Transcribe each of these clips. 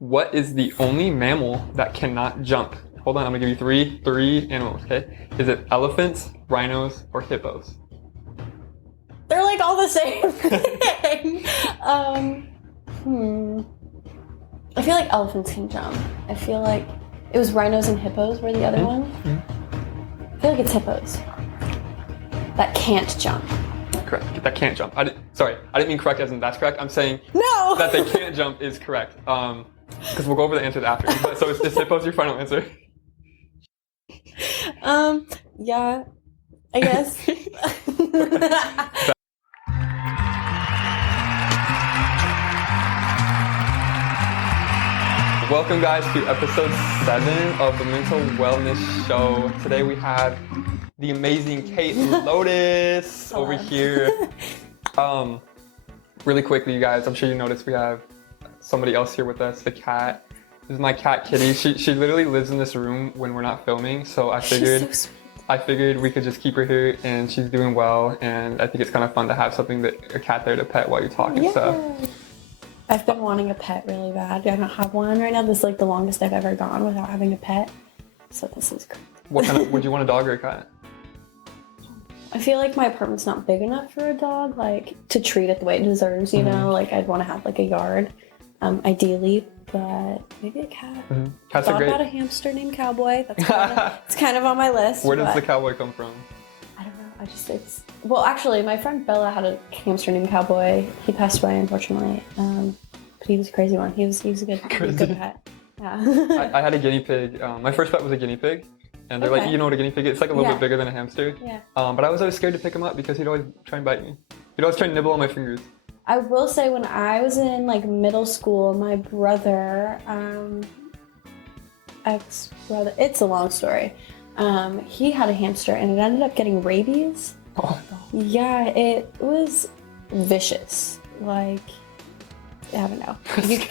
What is the only mammal that cannot jump? Hold on, I'm gonna give you three animals, okay? Is it elephants, rhinos, or hippos? They're like all the same thing. I feel like elephants can jump. I feel like it was rhinos and hippos were the other one. I feel like it's hippos that can't jump. Correct. That can't jump. I didn't mean correct as in that's correct. I'm saying no, that they can't jump is correct. Because we'll go over the answers after. So is hippos your final answer? Yeah, I guess. Welcome guys to episode 7 of the Mental Wellness Show. Today we have the amazing Kate Lottis over here. Really quickly, you guys, I'm sure you noticed we have somebody else here with us, the cat. This is my cat Kitty. She literally lives in this room when we're not filming, so I figured we could just keep her here, and she's doing well, and I think it's kind of fun to have a cat there to pet while you talk and stuff. I've been wanting a pet really bad. I don't have one right now. This is like the longest I've ever gone without having a pet. So this is great. Would you want a dog or a cat? I feel like my apartment's not big enough for a dog, like to treat it the way it deserves, you know? Like I'd want to have like a yard, ideally, but maybe a cat. Cats I thought are great. about a hamster named Cowboy. It's kind of on my list. Where does the cowboy come from? I don't know. Well, actually, my friend Bella had a hamster named Cowboy. He passed away, unfortunately. But he was a crazy one. He was a good pet. Yeah. I had a guinea pig. My first pet was a guinea pig. And they're like, you know what a guinea pig is? It's like a little bit bigger than a hamster. Yeah. But I was always scared to pick him up because he'd always try and bite me. He'd always try and nibble on my fingers. I will say when I was in like middle school, my brother, ex-brother, it's a long story. He had a hamster and it ended up getting rabies. Oh. Yeah, it was vicious. Like, I don't know.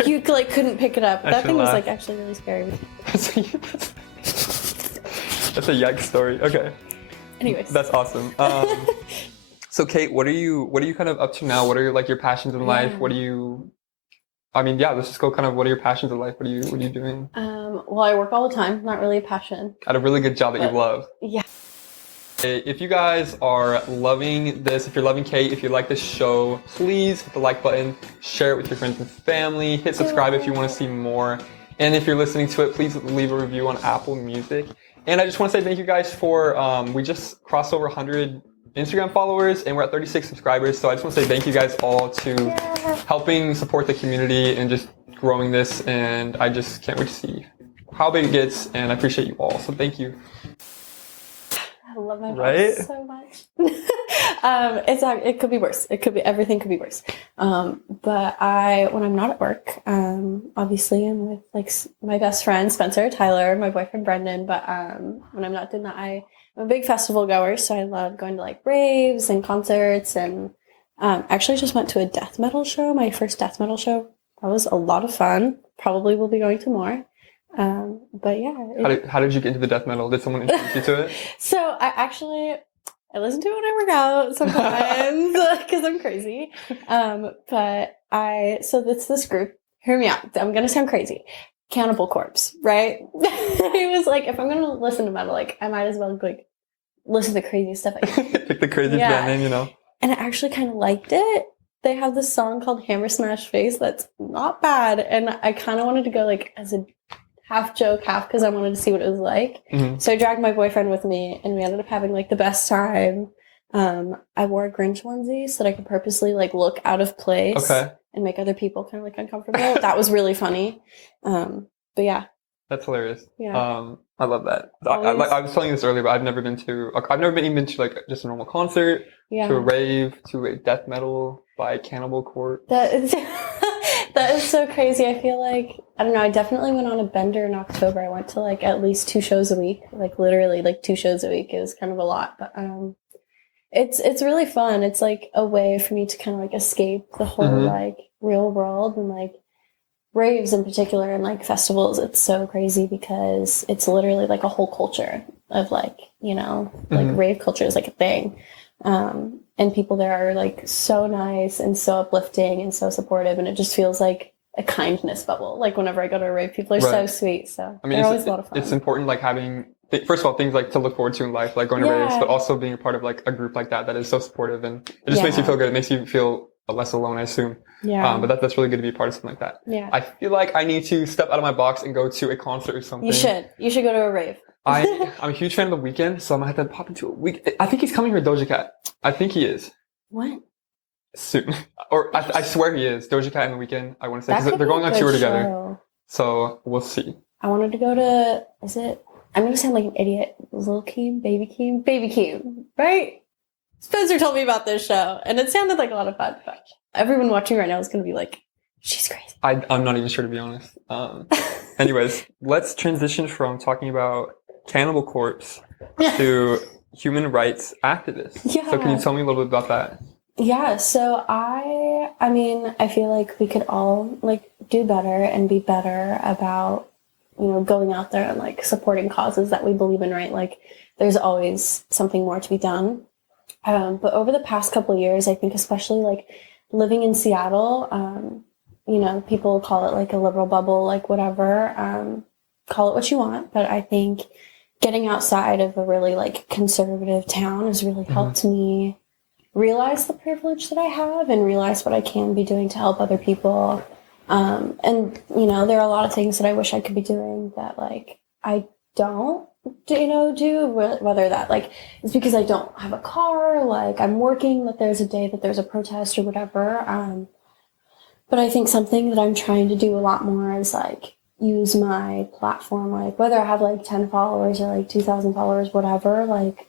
You like couldn't pick it up. That thing was like actually really scary. That's a yikes story. Okay. Anyways. That's awesome. So Kate, what are you kind of up to now? What are your passions in life? Let's just go kind of, what are your passions in life? What are you doing? Well, I work all the time. Not really a passion. At a really good job that you love. Yeah. If you guys are loving this, if you're loving Kate, if you like this show, please hit the like button, share it with your friends and family, hit subscribe if you want to see more. And if you're listening to it, please leave a review on Apple Music. And I just want to say thank you guys for, we just crossed over 100 Instagram followers and we're at 36 subscribers. So I just want to say thank you guys all to helping support the community and just growing this. And I just can't wait to see how big it gets. And I appreciate you all. So thank you. I love my voice so much. It could be worse. Everything could be worse. But when I'm not at work, obviously I'm with like my best friend, Spencer, Tyler, my boyfriend, Brendan. But when I'm not doing that, I'm a big festival goer. So I love going to like raves and concerts and, actually just went to a death metal show, my first death metal show. That was a lot of fun. Probably will be going to more. But yeah. How did you get into the death metal? Did someone introduce you to it? So I listen to it when I work out sometimes because I'm crazy. So it's this group. Hear me out. I'm going to sound crazy. Cannibal Corpse, right? He was like, if I'm going to listen to metal, like I might as well like listen to crazy stuff. Pick the craziest band name, you know? And I actually kind of liked it. They have this song called Hammer Smash Face that's not bad. And I kind of wanted to go like as a half joke, half because I wanted to see what it was like. So I dragged my boyfriend with me and we ended up having like the best time. I wore a Grinch onesie so that I could purposely like look out of place and make other people kind of like uncomfortable. That was really funny. But yeah. That's hilarious. Yeah. I love that. I was telling you this earlier, but I've never been even to like just a normal concert, to a rave, to a death metal by Cannibal Corpse. That is so crazy. I feel like, I don't know, I definitely went on a bender in October. I went to like at least 2 shows a week, like literally like 2 shows a week. It was kind of a lot, but it's really fun. It's like a way for me to kind of like escape the whole like real world and like raves in particular and like festivals. It's so crazy because it's literally like a whole culture of like, you know, like rave culture is like a thing. And people there are like so nice and so uplifting and so supportive. And it just feels like a kindness bubble. Like whenever I go to a rave, people are so sweet. So I mean, they're always a lot of fun. It's important, like having, first of all, things like to look forward to in life, like going to raves, but also being a part of like a group like that is so supportive, and it just makes you feel good. It makes you feel less alone, I assume. Yeah. But that's really good to be a part of something like that. Yeah. I feel like I need to step out of my box and go to a concert or something. You should go to a rave. I'm a huge fan of The Weeknd, so I'm gonna have to pop into a week. I think he's coming here, Doja Cat. I think he is. When? Soon. Or I swear he is. Doja Cat and The Weeknd, I want to say. Because they're going on tour together. So we'll see. I wanted to go to, I'm going to sound like an idiot. Lil Keem, Baby Keem, right? Spencer told me about this show, and it sounded like a lot of fun. But everyone watching right now is going to be like, she's crazy. I'm not even sure, to be honest. Anyways, let's transition from talking about Cannibal Corpse to human rights activists. Yeah. So can you tell me a little bit about that? Yeah, so I mean, I feel like we could all, like, do better and be better about, going out there and, like, supporting causes that we believe in, right? Like, there's always something more to be done. But over the past couple of years, I think especially, like, living in Seattle, people call it, like, a liberal bubble, like, whatever. Call it what you want. But I think getting outside of a really, like, conservative town has really helped me realize the privilege that I have and realize what I can be doing to help other people. And, there are a lot of things that I wish I could be doing that, like, I don't, do, whether that, like, it's because I don't have a car, like, I'm working, that there's a day that there's a protest or whatever. But I think something that I'm trying to do a lot more is, like, use my platform, like, whether I have, like, 10 followers or, like, 2,000 followers, whatever, like,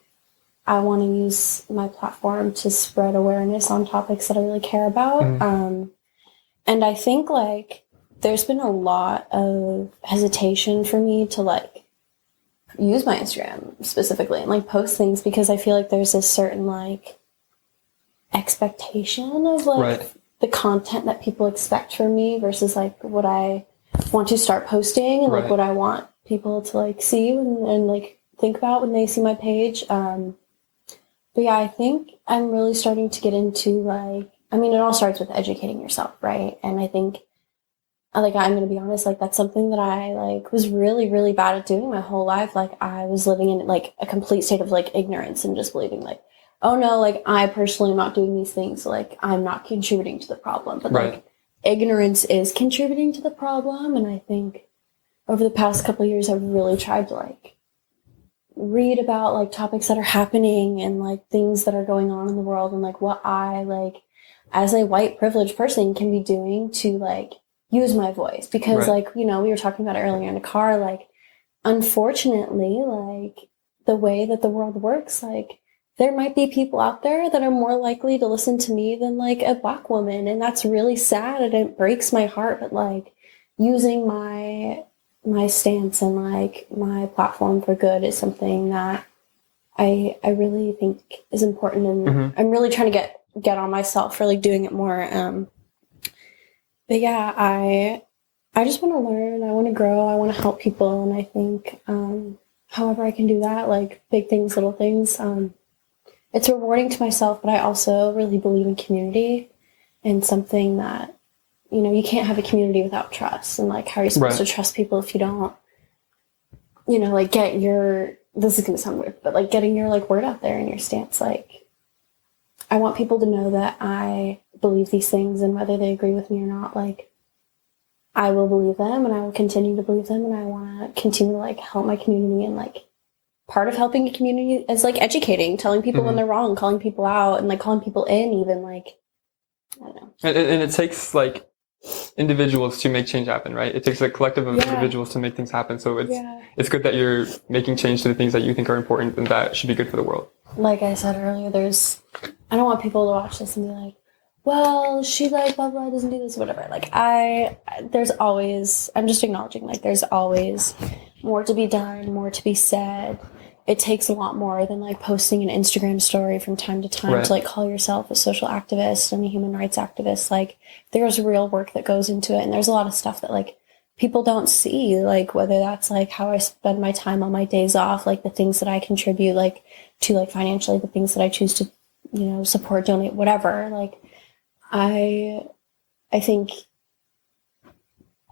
I want to use my platform to spread awareness on topics that I really care about. And I think, like, there's been a lot of hesitation for me to, like, use my Instagram specifically and, like, post things because I feel like there's this certain, like, expectation of, like, the content that people expect from me versus, like, what I want to start posting and, like, what I want people to, like, see and like, think about when they see my page. But yeah, I think I'm really starting to get into, like, I mean, it all starts with educating yourself, right? And I think, like, I'm going to be honest, like, that's something that I, like, was really, really bad at doing my whole life. Like, I was living in, like, a complete state of, like, ignorance and just believing, like, oh, no, like, I personally am not doing these things. So, like, I'm not contributing to the problem. But, like, ignorance is contributing to the problem. And I think over the past couple of years, I've really tried to, like, read about, like, topics that are happening and, like, things that are going on in the world and, like, what I, like, as a white privileged person can be doing to, like, use my voice. Because, like, we were talking about it earlier in the car, like, unfortunately, like, the way that the world works, like, there might be people out there that are more likely to listen to me than, like, a Black woman. And that's really sad and it breaks my heart. But, like, using my stance and, like, my platform for good is something that I really think is important, and I'm really trying to get on myself for, like, doing it more. But yeah, I just want to learn, I want to grow, I want to help people, and I think however I can do that, like, big things, little things, it's rewarding to myself, but I also really believe in community and something that, you can't have a community without trust. And, like, how are you supposed to trust people if you don't, like, get your, this is going to sound weird, but, like, getting your, like, word out there and your stance. Like, I want people to know that I believe these things, and whether they agree with me or not, like, I will believe them and I will continue to believe them, and I want to continue to, like, help my community. And, like, part of helping a community is, like, educating, telling people when they're wrong, calling people out, and, like, calling people in even, like, I don't know. And it takes, like, individuals to make change happen, right? It takes a collective of individuals to make things happen. So it's good that you're making change to the things that you think are important and that should be good for the world. Like I said earlier, I don't want people to watch this and be like, well, she, like, blah, blah, doesn't do this, whatever. Like, there's always, I'm just acknowledging, like, there's always more to be done, more to be said. It takes a lot more than, like, posting an Instagram story from time to time to, like, call yourself a social activist and a human rights activist. Like, there's real work that goes into it, and there's a lot of stuff that, like, people don't see, like, whether that's, like, how I spend my time on my days off, like, the things that I contribute, like, to, like, financially, the things that I choose to, support, donate, whatever. Like, I think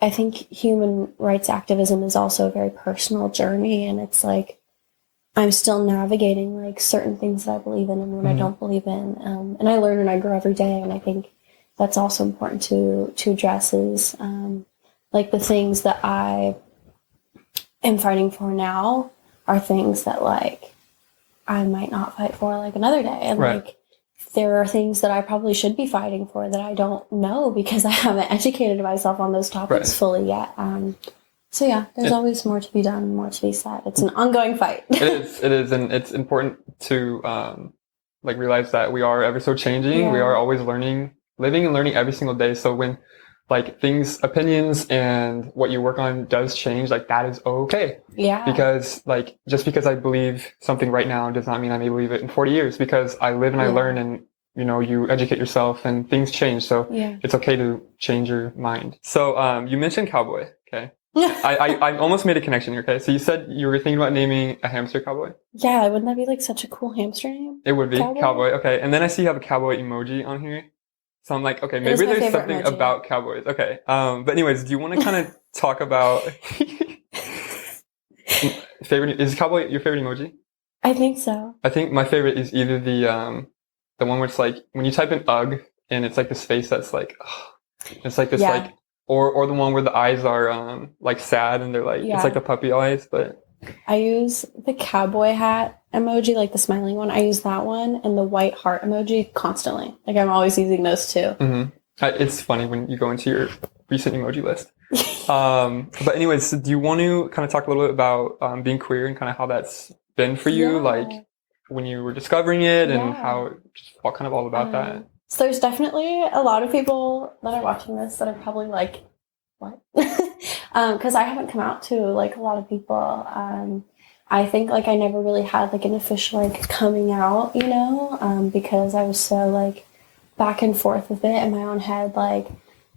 I think human rights activism is also a very personal journey, and it's like I'm still navigating like certain things that I believe in and what I don't believe in, and I learn and I grow every day, and I think that's also important to address is like the things that I am fighting for now are things that like I might not fight for like another day, and like there are things that I probably should be fighting for that I don't know because I haven't educated myself on those topics fully yet. So yeah, there's always more to be done, more to be said. It's an ongoing fight. It is, and it's important to like realize that we are ever so changing. Yeah. We are always learning, living and learning every single day. So when like things, opinions, and what you work on does change, like that is okay. Yeah. Because like just because I believe something right now does not mean I may believe it in 40 years. Because I live and I learn, and you know, you educate yourself, and things change. So it's okay to change your mind. So you mentioned cowboy. Okay. I almost made a connection here. Okay, so you said you were thinking about naming a hamster Cowboy. Yeah, wouldn't that be like such a cool hamster name? It would be Cowboy. Okay, and then I see you have a cowboy emoji on here, so I'm like, okay, maybe there's something emoji about cowboys. Okay, but anyways, do you want to kind of talk about favorite? Is cowboy your favorite emoji? I think so. I think my favorite is either the one where it's like when you type in "ugh" and it's like this face that's like, it's like this like. Or the one where the eyes are like sad and they're like it's like the puppy eyes. But I use the cowboy hat emoji, like the smiling one. I use that one and the white heart emoji constantly. Like I'm always using those two. It's funny when you go into your recent emoji list. But anyways, so do you want to kind of talk a little bit about being queer and kind of how that's been for you, like when you were discovering it and how just what kind of all about that? So there's definitely a lot of people that are watching this that are probably like, what? Because I haven't come out to like a lot of people. I think like I never really had like an official like coming out, you know, because I was so like back and forth with it in my own head. Like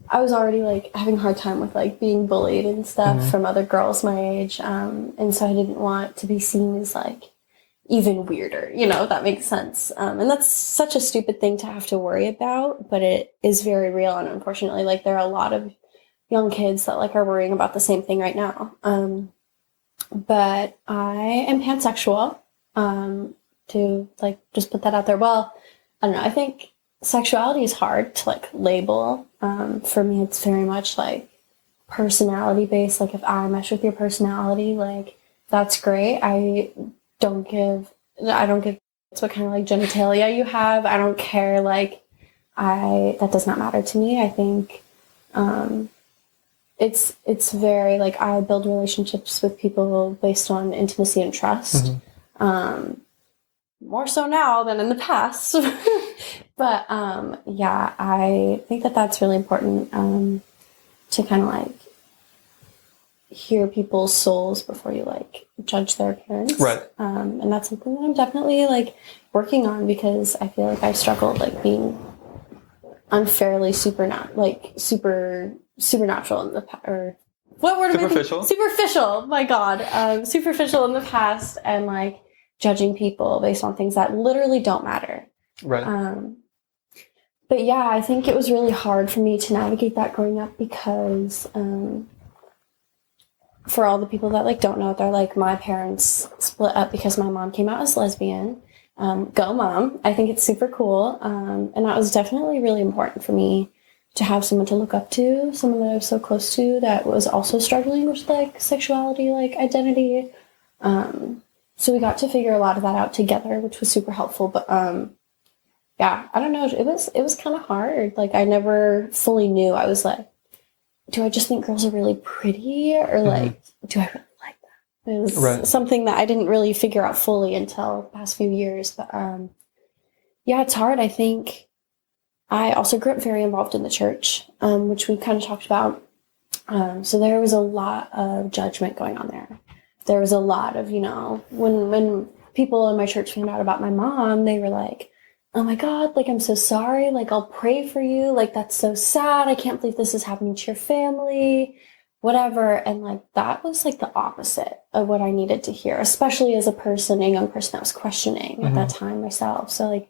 I was already like having a hard time with like being bullied and stuff from other girls my age. And so I didn't want to be seen as like even weirder, you know, if that makes sense. And that's such a stupid thing to have to worry about, but it is very real. And unfortunately, like there are a lot of young kids that like are worrying about the same thing right now. But I am pansexual, to like just put that out there. Well, I don't know. I think sexuality is hard to like label. For me, it's very much like personality based. Like if I mesh with your personality, like that's great. I don't give what kind of like genitalia you have. I don't care. Like that does not matter to me. I think it's very like I build relationships with people based on intimacy and trust. More so now than in the past. But yeah, I think that that's really important to kind of like hear people's souls before you like judge their appearance. Right. And that's something that I'm definitely like working on because I feel like I've struggled like being unfairly supernatural in the past, or what word am I thinking? Superficial. My God. Superficial in the past and like judging people based on things that literally don't matter. Right. But yeah, I think it was really hard for me to navigate that growing up because for all the people that like don't know, they're like my parents split up because my mom came out as lesbian. Go mom. I think it's super cool. And that was definitely really important for me to have someone to look up to, someone that I was so close to that was also struggling with like sexuality, like identity. So we got to figure a lot of that out together, which was super helpful. But yeah, I don't know. It was kind of hard. Like I never fully knew. I was like, do I just think girls are really pretty, or like, do I really like that? It was something that I didn't really figure out fully until the past few years. But yeah, it's hard. I think I also grew up very involved in the church, which we kind of talked about. So there was a lot of judgment going on there. There was a lot of, you know, when people in my church found out about my mom, they were like, oh my God, like, I'm so sorry. Like, I'll pray for you. Like, that's so sad. I can't believe this is happening to your family, whatever. And like, that was like the opposite of what I needed to hear, especially as a young person that was questioning at that time myself. So like,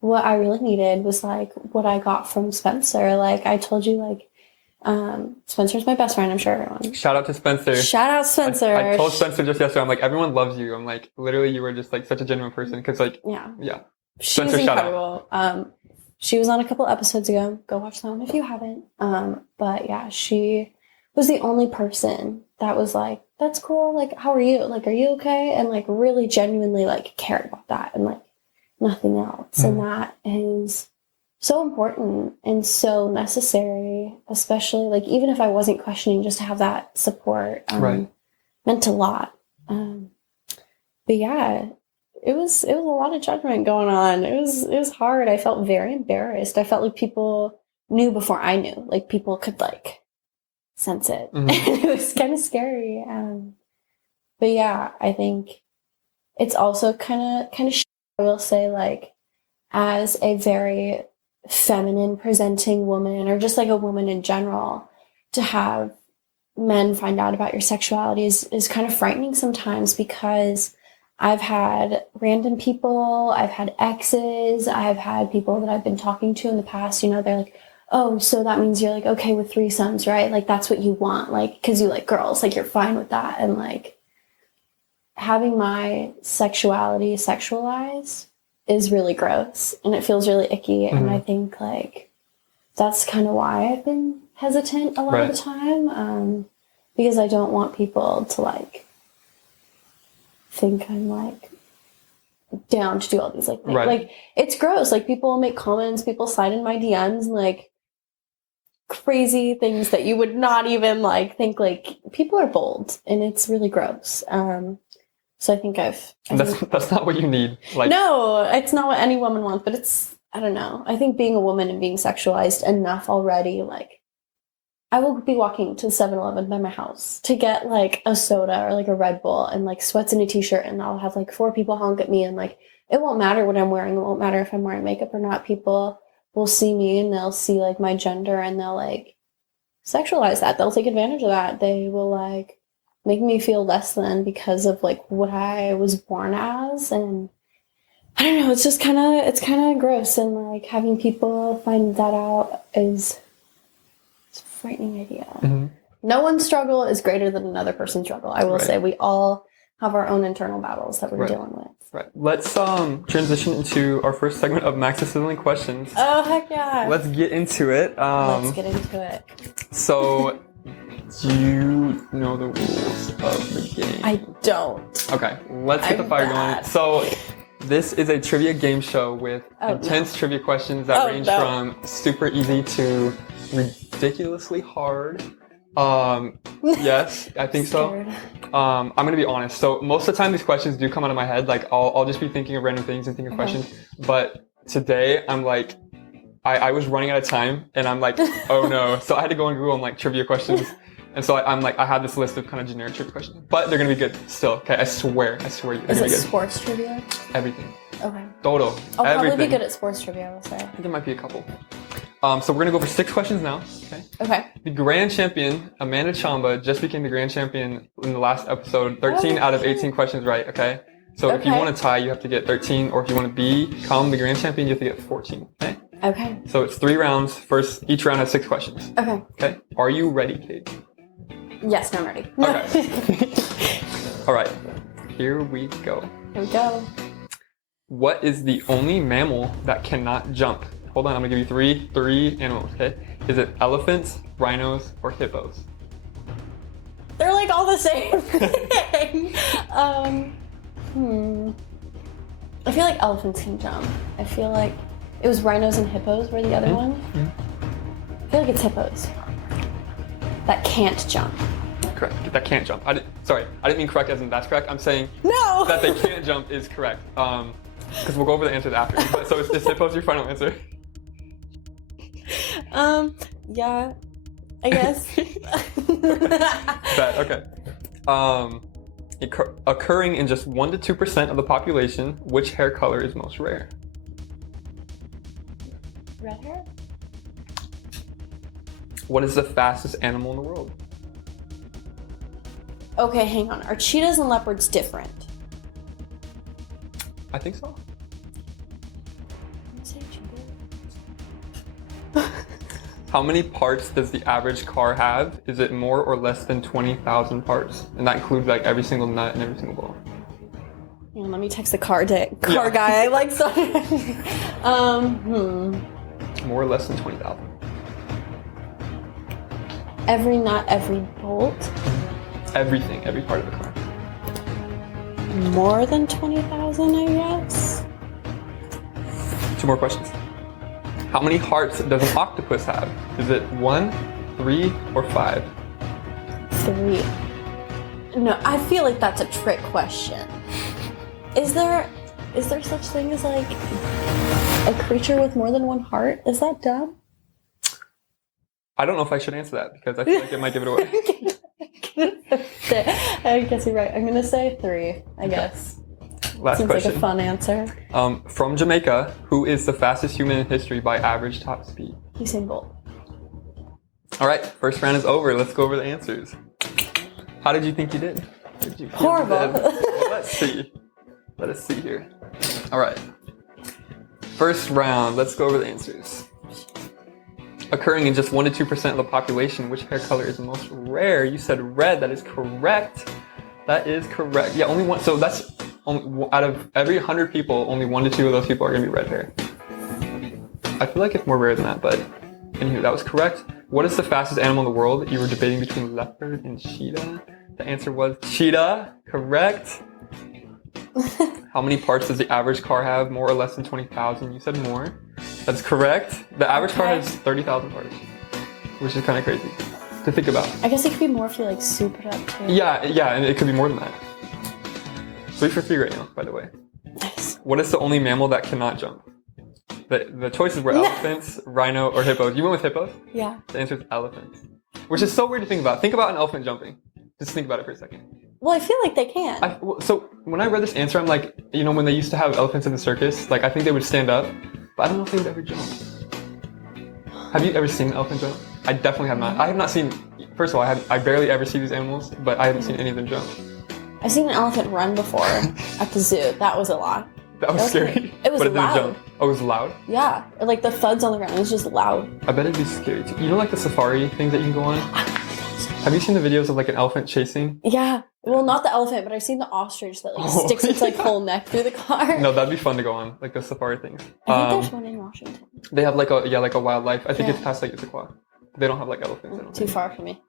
what I really needed was like what I got from Spencer. Like I told you, like, Spencer's my best friend. I'm sure everyone. Shout out to Spencer. Shout out Spencer. I told Spencer just yesterday, I'm like, everyone loves you. I'm like, literally, you were just like such a genuine person. Because like, yeah. She's Spencer, shout incredible. She was on a couple episodes ago. Go watch that one if you haven't. But yeah, she was the only person that was like, that's cool. Like, how are you? Like, are you okay? And like really genuinely like cared about that and like nothing else. And that is so important and so necessary, especially like even if I wasn't questioning, just to have that support meant a lot. But yeah, it was a lot of judgment going on. It was hard. I felt very embarrassed. I felt like people knew before I knew. Like people could like sense it. It was kind of scary. But yeah, I think it's also kind of I will say, like, as a very feminine presenting woman, or just like a woman in general, to have men find out about your sexuality is kind of frightening sometimes, because I've had random people, I've had exes, I've had people that I've been talking to in the past, you know, they're like, oh, so that means you're like okay with threesomes, right? Like that's what you want, like, because you like girls, like you're fine with that. And like having my sexuality sexualized is really gross and it feels really icky. And I think like that's kind of why I've been hesitant a lot of the time, because I don't want people to like think I'm like down to do all these like things. Like it's gross. Like people make comments, people slide in my DMs and like crazy things that you would not even like think. Like people are bold and it's really gross. So I think that's not what you need. Like, no, it's not what any woman wants, but it's, I don't know. I think being a woman and being sexualized enough already, like I will be walking to 7-Eleven by my house to get like a soda or like a Red Bull and like sweats and a t-shirt, and I'll have like 4 people honk at me, and like it won't matter what I'm wearing. It won't matter if I'm wearing makeup or not. People will see me and they'll see like my gender and they'll like sexualize that. They'll take advantage of that. They will like make me feel less than because of like what I was born as. And I don't know, it's kind of gross, and like having people find that out is a frightening idea. No one's struggle is greater than another person's struggle. I will say we all have our own internal battles that we're dealing with. Let's transition into our first segment of Max's Sizzling Questions. Oh heck yeah! Let's get into it. Let's get into it. So, do you know the rules of the game? I don't. Okay, let's get the fire going. So, this is a trivia game show with intense trivia questions that range from super easy to ridiculously hard. Yes, I think so. I'm gonna be honest. So most of the time these questions do come out of my head. Like I'll just be thinking of random things and thinking of questions. But today I'm like, I was running out of time and I'm like, oh no. So I had to go on Google and like trivia questions. And so I'm like, I have this list of kind of generic trivia questions, but they're gonna be good still. Okay, I swear they're gonna be good. Is it sports trivia? Everything. Okay. Total. I'll everything. probably be good at sports trivia, I will say. I think there might be a couple. So we're gonna go over 6 questions now. Okay. The grand champion, Amanda Chamba, just became the grand champion in the last episode. 13 out of 18 questions right, okay? So if you want to tie, you have to get 13, or if you want to become the grand champion, you have to get 14, okay? Okay. So it's 3 rounds. Each round has 6 questions. Okay. Okay. Are you ready, Kate? Yes, I'm ready. Okay. All right. Here we go. Here we go. What is the only mammal that cannot jump? Hold on, I'm gonna give you three animals, okay? Is it elephants, rhinos, or hippos? They're like all the same thing. I feel like elephants can jump. I feel like it was rhinos and hippos were the other one. I feel like it's hippos that can't jump. Correct. That can't jump. I didn't mean correct as in that's correct. I'm saying that they can't jump is correct. Because we'll go over the answers after. So is hippos your final answer? Yeah, I guess. Okay. Occurring in just 1 to 2% of the population, which hair color is most rare? Red hair? What is the fastest animal in the world? Okay, hang on. Are cheetahs and leopards different? I think so. Say cheetah. How many parts does the average car have? Is it more or less than 20,000 parts? And that includes like every single nut and every single ball. Yeah, let me text the car guy. I like something. More or less than 20,000. Every nut, every bolt. Everything, every part of the car. More than 20,000, I guess. 2 more questions. How many hearts does an octopus have? Is it 1, 3, or 5? 3. No, I feel like that's a trick question. Is there such thing as like a creature with more than one heart? Is that dumb? I don't know if I should answer that because I feel like it might give it away. I guess you're right. I'm gonna say 3. I guess. Last Seems question. like a fun answer. From Jamaica, who is the fastest human in history by average top speed? Usain Bolt. All right, first round is over. Let's go over the answers. How did you think you did? Horrible. Well, let's see. Let us see here. All right. First round. Let's go over the answers. Occurring in just 1 to 2% of the population, which hair color is the most rare? You said red. That is correct. That is correct. Yeah, only one. So that's out of every 100 people, only 1 to 2 of those people are going to be red hair. I feel like it's more rare than that, but anywho, that was correct. What is the fastest animal in the world? You were debating between leopard and cheetah. The answer was cheetah. Correct. How many parts does the average car have? More or less than 20,000? You said more. That's correct. The average car has 30,000 parts, which is kind of crazy to think about. I guess it could be more if you like soup it up too. Yeah, and it could be more than that. 3 for 3 right now, by the way. Nice. What is the only mammal that cannot jump? The choices were elephants, rhino, or hippos. You went with hippos? Yeah. The answer is elephants. Which is so weird to think about. Think about an elephant jumping. Just think about it for a second. Well, I feel like they can. So when I read this answer, I'm like, you know, when they used to have elephants in the circus, like I think they would stand up, but I don't know if they would ever jump. Have you ever seen an elephant jump? I definitely have not. I have not seen. First of all, I barely ever see these animals, but I haven't seen any of them jump. I've seen an elephant run before at the zoo. That was a lot. That was scary. It was but loud. It didn't jump. Oh, it was loud? Yeah. Like the thuds on the ground. It was just loud. I bet it'd be scary too. You know, like the safari things that you can go on? Have you seen the videos of like an elephant chasing? Yeah. Well, not the elephant, but I've seen the ostrich that like sticks its like whole neck through the car. No, that'd be fun to go on, like the safari things. I think there's one in Washington. They have like a wildlife. I think it's past like Issaquah. They don't have like elephants. Too far for me.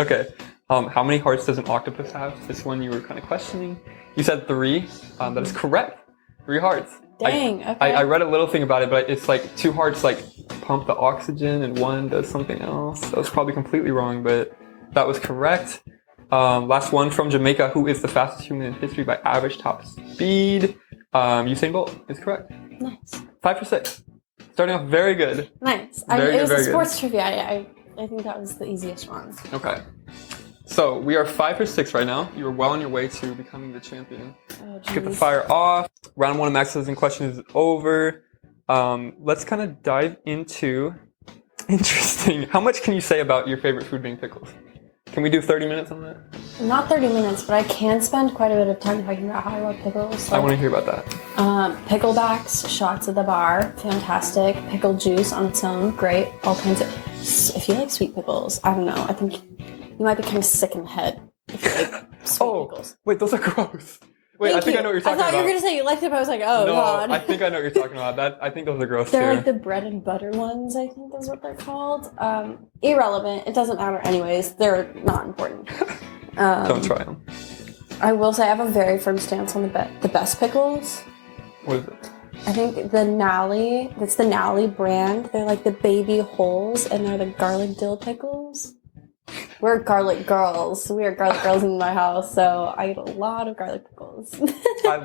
Okay. How many hearts does an octopus have? This one you were kind of questioning. You said 3. That is correct. 3 hearts. Dang. Okay. I read a little thing about it, but it's like 2 hearts like pump the oxygen and 1 does something else. That was probably completely wrong, but that was correct. Last one from Jamaica. Who is the fastest human in history by average top speed? Usain Bolt is correct. Nice. 5 for 6. Starting off very good. Nice. Very it was good, the very sports trivia. I think that was the easiest one. Okay. So we are 5 for 6 right now. You are well on your way to becoming the champion. Oh, Get the fire off. Round 1 of Max Sizzling questions is over. Let's kind of dive into interesting. How much can you say about your favorite food being pickles? Can we do 30 minutes on that? Not 30 minutes, but I can spend quite a bit of time talking about how I love pickles. I want to hear about that. Picklebacks, shots at the bar, fantastic. Pickle juice on its own, great. All kinds of. If you like sweet pickles, I don't know. I think you might be kind of sick in the head if you like sweet pickles. Wait, those are gross. Wait, I think I know what you're talking about. I thought you were going to say you liked them. I was like, oh, no, God. I think I know what you're talking about. I think those are gross, They're too. like the bread and butter ones, I think is what they're called. Irrelevant. It doesn't matter anyways. They're not important. Don't try them. I will say I have a very firm stance on the best pickles. What is it? I think the Nally, that's the Nally brand. They're like the baby holes, and they're the garlic dill pickles. We're garlic girls. We are garlic girls in my house, so I eat a lot of garlic pickles. I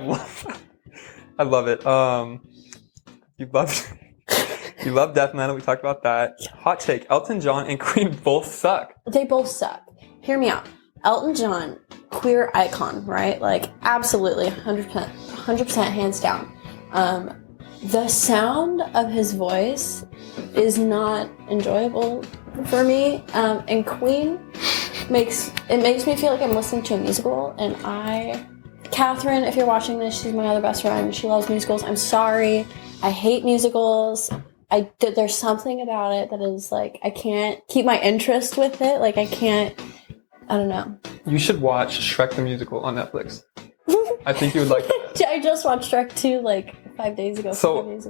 love it. You love death metal. We talked about that. Hot take: Elton John and Queen both suck. They both suck. Hear me out. Elton John, queer icon, right? Like absolutely, 100% hands down. The sound of his voice is not enjoyable for me, and Queen makes me feel like I'm listening to a musical. And Catherine, if you're watching this, she's my other best friend. She loves musicals. I'm sorry, I hate musicals. there's something about it that is like, I can't keep my interest with it. Like, I don't know. You should watch Shrek the Musical on Netflix. I think you would like that. I just watched Shrek 2 like 5 days ago.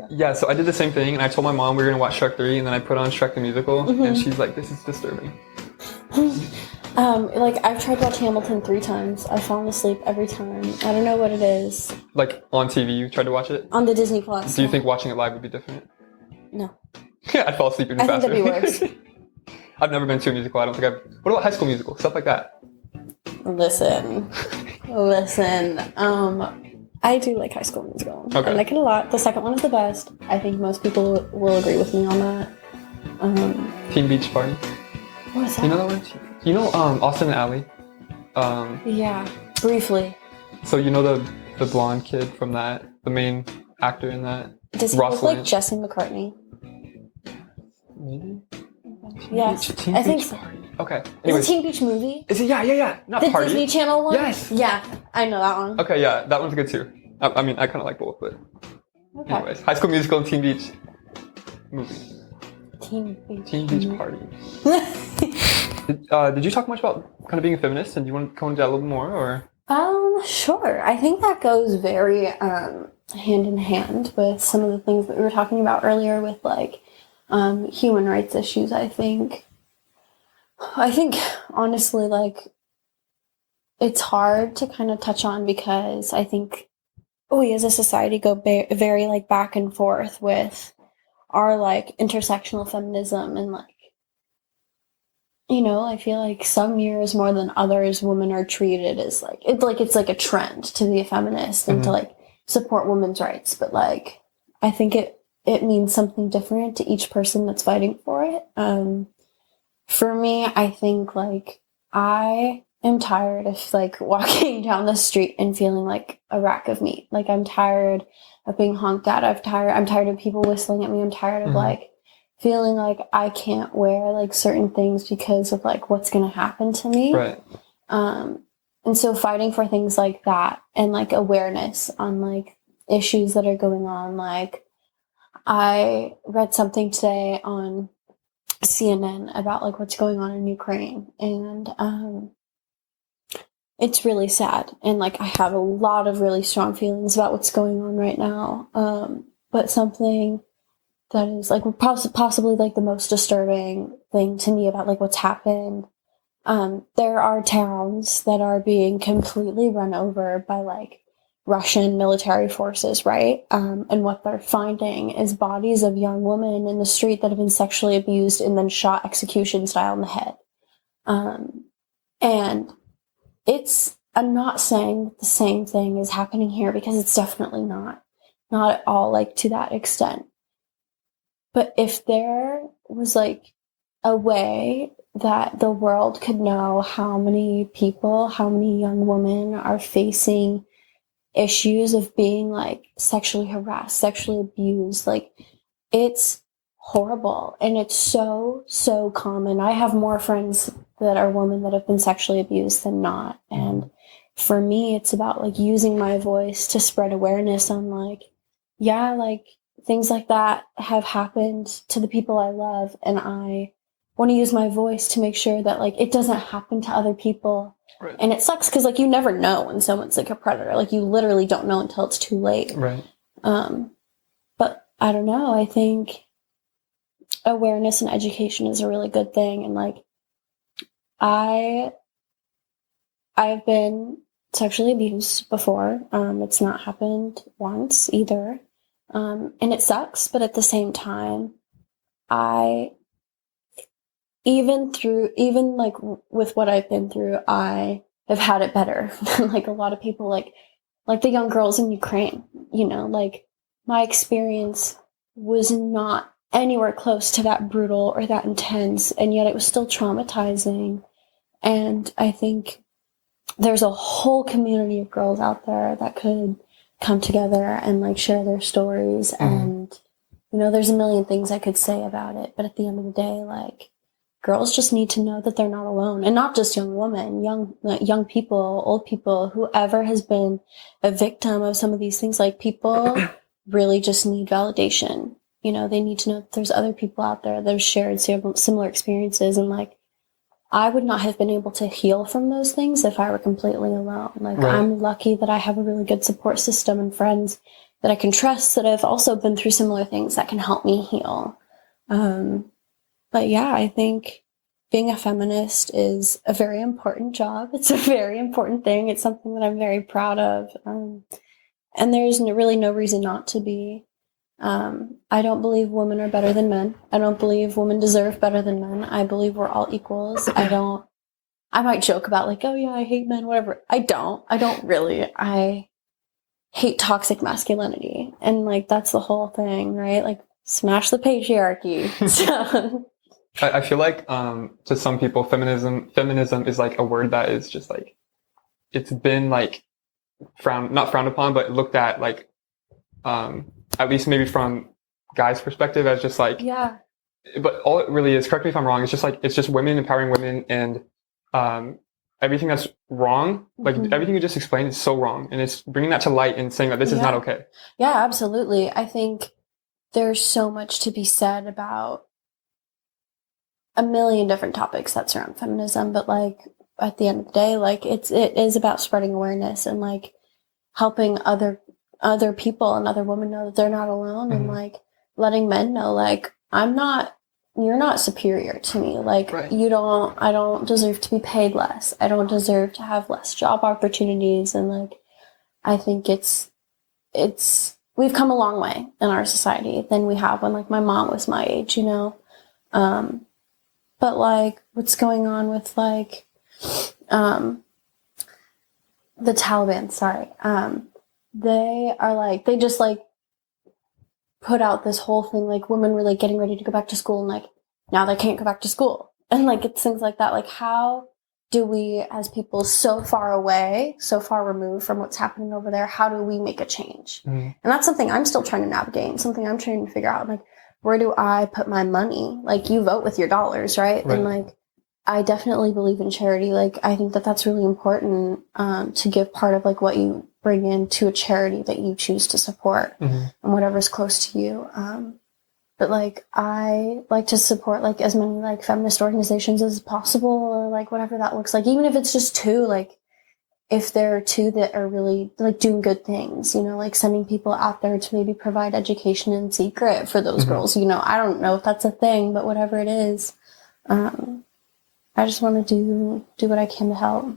Yeah, so I did the same thing, and I told my mom we were going to watch Shrek 3, and then I put on Shrek the Musical, and she's like, this is disturbing. Like, I've tried watching Hamilton 3 times. I've fallen asleep every time. I don't know what it is. Like, on TV, you tried to watch it? On the Disney Plus. Do you think watching it live would be different? No. I'd fall asleep even faster. I think that'd be worse. I've never been to a musical. I don't think I've... What about High School Musical? Stuff like that. Listen. I do like High School Musical. Okay. I like it a lot. The second one is the best. I think most people will agree with me on that. Teen Beach Party. What is that? You know that one? You know Austin and Ally? Yeah, briefly. So you know the blonde kid from that? The main actor in that? Does he look like Jesse McCartney? Maybe? Yes, Teen I think Beach so. Party. Okay. Anyways. Is it Teen Beach Movie? Is it? Yeah. Not the Party. Disney Channel one? Yes. Yeah, I know that one. Okay, yeah, that one's good too. I mean, I kind of like both, but Okay. anyways. High School Musical and Teen Beach movie. Teen Beach Party. Did you talk much about kind of being a feminist, and do you want to go into that a little bit more, or? Sure. I think that goes very hand in hand with some of the things that we were talking about earlier with like human rights issues. I think honestly, like, it's hard to kind of touch on because I think we as a society go very like back and forth with our like intersectional feminism, and like, you know, I feel like some years more than others women are treated as like it's like a trend to be a feminist and to like support women's rights, but like I think it means something different to each person that's fighting for it. For me, I think like I am tired of like walking down the street and feeling like a rack of meat. Like, I'm tired of being honked at. I'm tired of people whistling at me. I'm tired of like feeling like I can't wear like certain things because of like what's going to happen to me. Right. And so fighting for things like that and like awareness on like issues that are going on. Like, I read something today on CNN about like what's going on in Ukraine, and it's really sad, and like I have a lot of really strong feelings about what's going on right now, but something that is like possibly like the most disturbing thing to me about like what's happened, there are towns that are being completely run over by like Russian military forces, right? And what they're finding is bodies of young women in the street that have been sexually abused and then shot execution style in the head. And I'm not saying that the same thing is happening here, because it's definitely not at all like to that extent. But if there was like a way that the world could know how many young women are facing issues of being like sexually harassed, sexually abused, like, it's horrible, and it's so common. I have more friends that are women that have been sexually abused than not, and for me it's about like using my voice to spread awareness on like, yeah, like things like that have happened to the people I love, and I want to use my voice to make sure that like it doesn't happen to other people. Right. And it sucks because like you never know when someone's like a predator. Like, you literally don't know until it's too late. Right. But I don't know. I think awareness and education is a really good thing. And like, I've been sexually abused before. It's not happened once either. And it sucks, but at the same time, even like with what I've been through, I have had it better than like a lot of people, like the young girls in Ukraine, you know, like my experience was not anywhere close to that brutal or that intense, and yet it was still traumatizing. And I think there's a whole community of girls out there that could come together and like share their stories. And, you know, there's a million things I could say about it, but at the end of the day, like, girls just need to know that they're not alone, and not just young women, young people, old people, whoever has been a victim of some of these things. Like, people really just need validation, you know, they need to know that there's other people out there that have shared similar experiences. And like, I would not have been able to heal from those things if I were completely alone. Like, I'm lucky that I have a really good support system and friends that I can trust that have also been through similar things that can help me heal. But yeah, I think being a feminist is a very important job. It's a very important thing. It's something that I'm very proud of. And there's really no reason not to be. I don't believe women are better than men. I don't believe women deserve better than men. I believe we're all equals. I might joke about like, oh yeah, I hate men, whatever. I don't really. I hate toxic masculinity. And like, that's the whole thing, right? Like, smash the patriarchy. So. I feel like to some people, feminism is like a word that is just like, it's been like not frowned upon, but looked at like, at least maybe from guys' perspective as just like, yeah. But all it really is, correct me if I'm wrong, it's just women empowering women, and everything that's wrong, like everything you just explained is so wrong, and it's bringing that to light and saying that this is not okay. Yeah, absolutely. I think there's so much to be said about a million different topics that surround feminism, but like at the end of the day, like it is about spreading awareness and like helping other people and other women know that they're not alone, and like letting men know like you're not superior to me. Like I don't deserve to be paid less. I don't deserve to have less job opportunities. And like, I think we've come a long way in our society than we have when like my mom was my age, you know? But like what's going on with like, the Taliban, they just like put out this whole thing, like women were like getting ready to go back to school and like now they can't go back to school. And like it's things like that. Like how do we as people so far away, so far removed from what's happening over there, how do we make a change? And that's something I'm still trying to navigate and something I'm trying to figure out. Like, where do I put my money? Like, you vote with your dollars, right? And like, I definitely believe in charity. Like, I think that that's really important to give part of like what you bring in to a charity that you choose to support and whatever's close to you. But like, I like to support like as many like feminist organizations as possible, or like whatever that looks like, even if it's just two, like if there are two that are really like doing good things, you know, like sending people out there to maybe provide education in secret for those girls, you know, I don't know if that's a thing, but whatever it is, I just want to do what I can to help.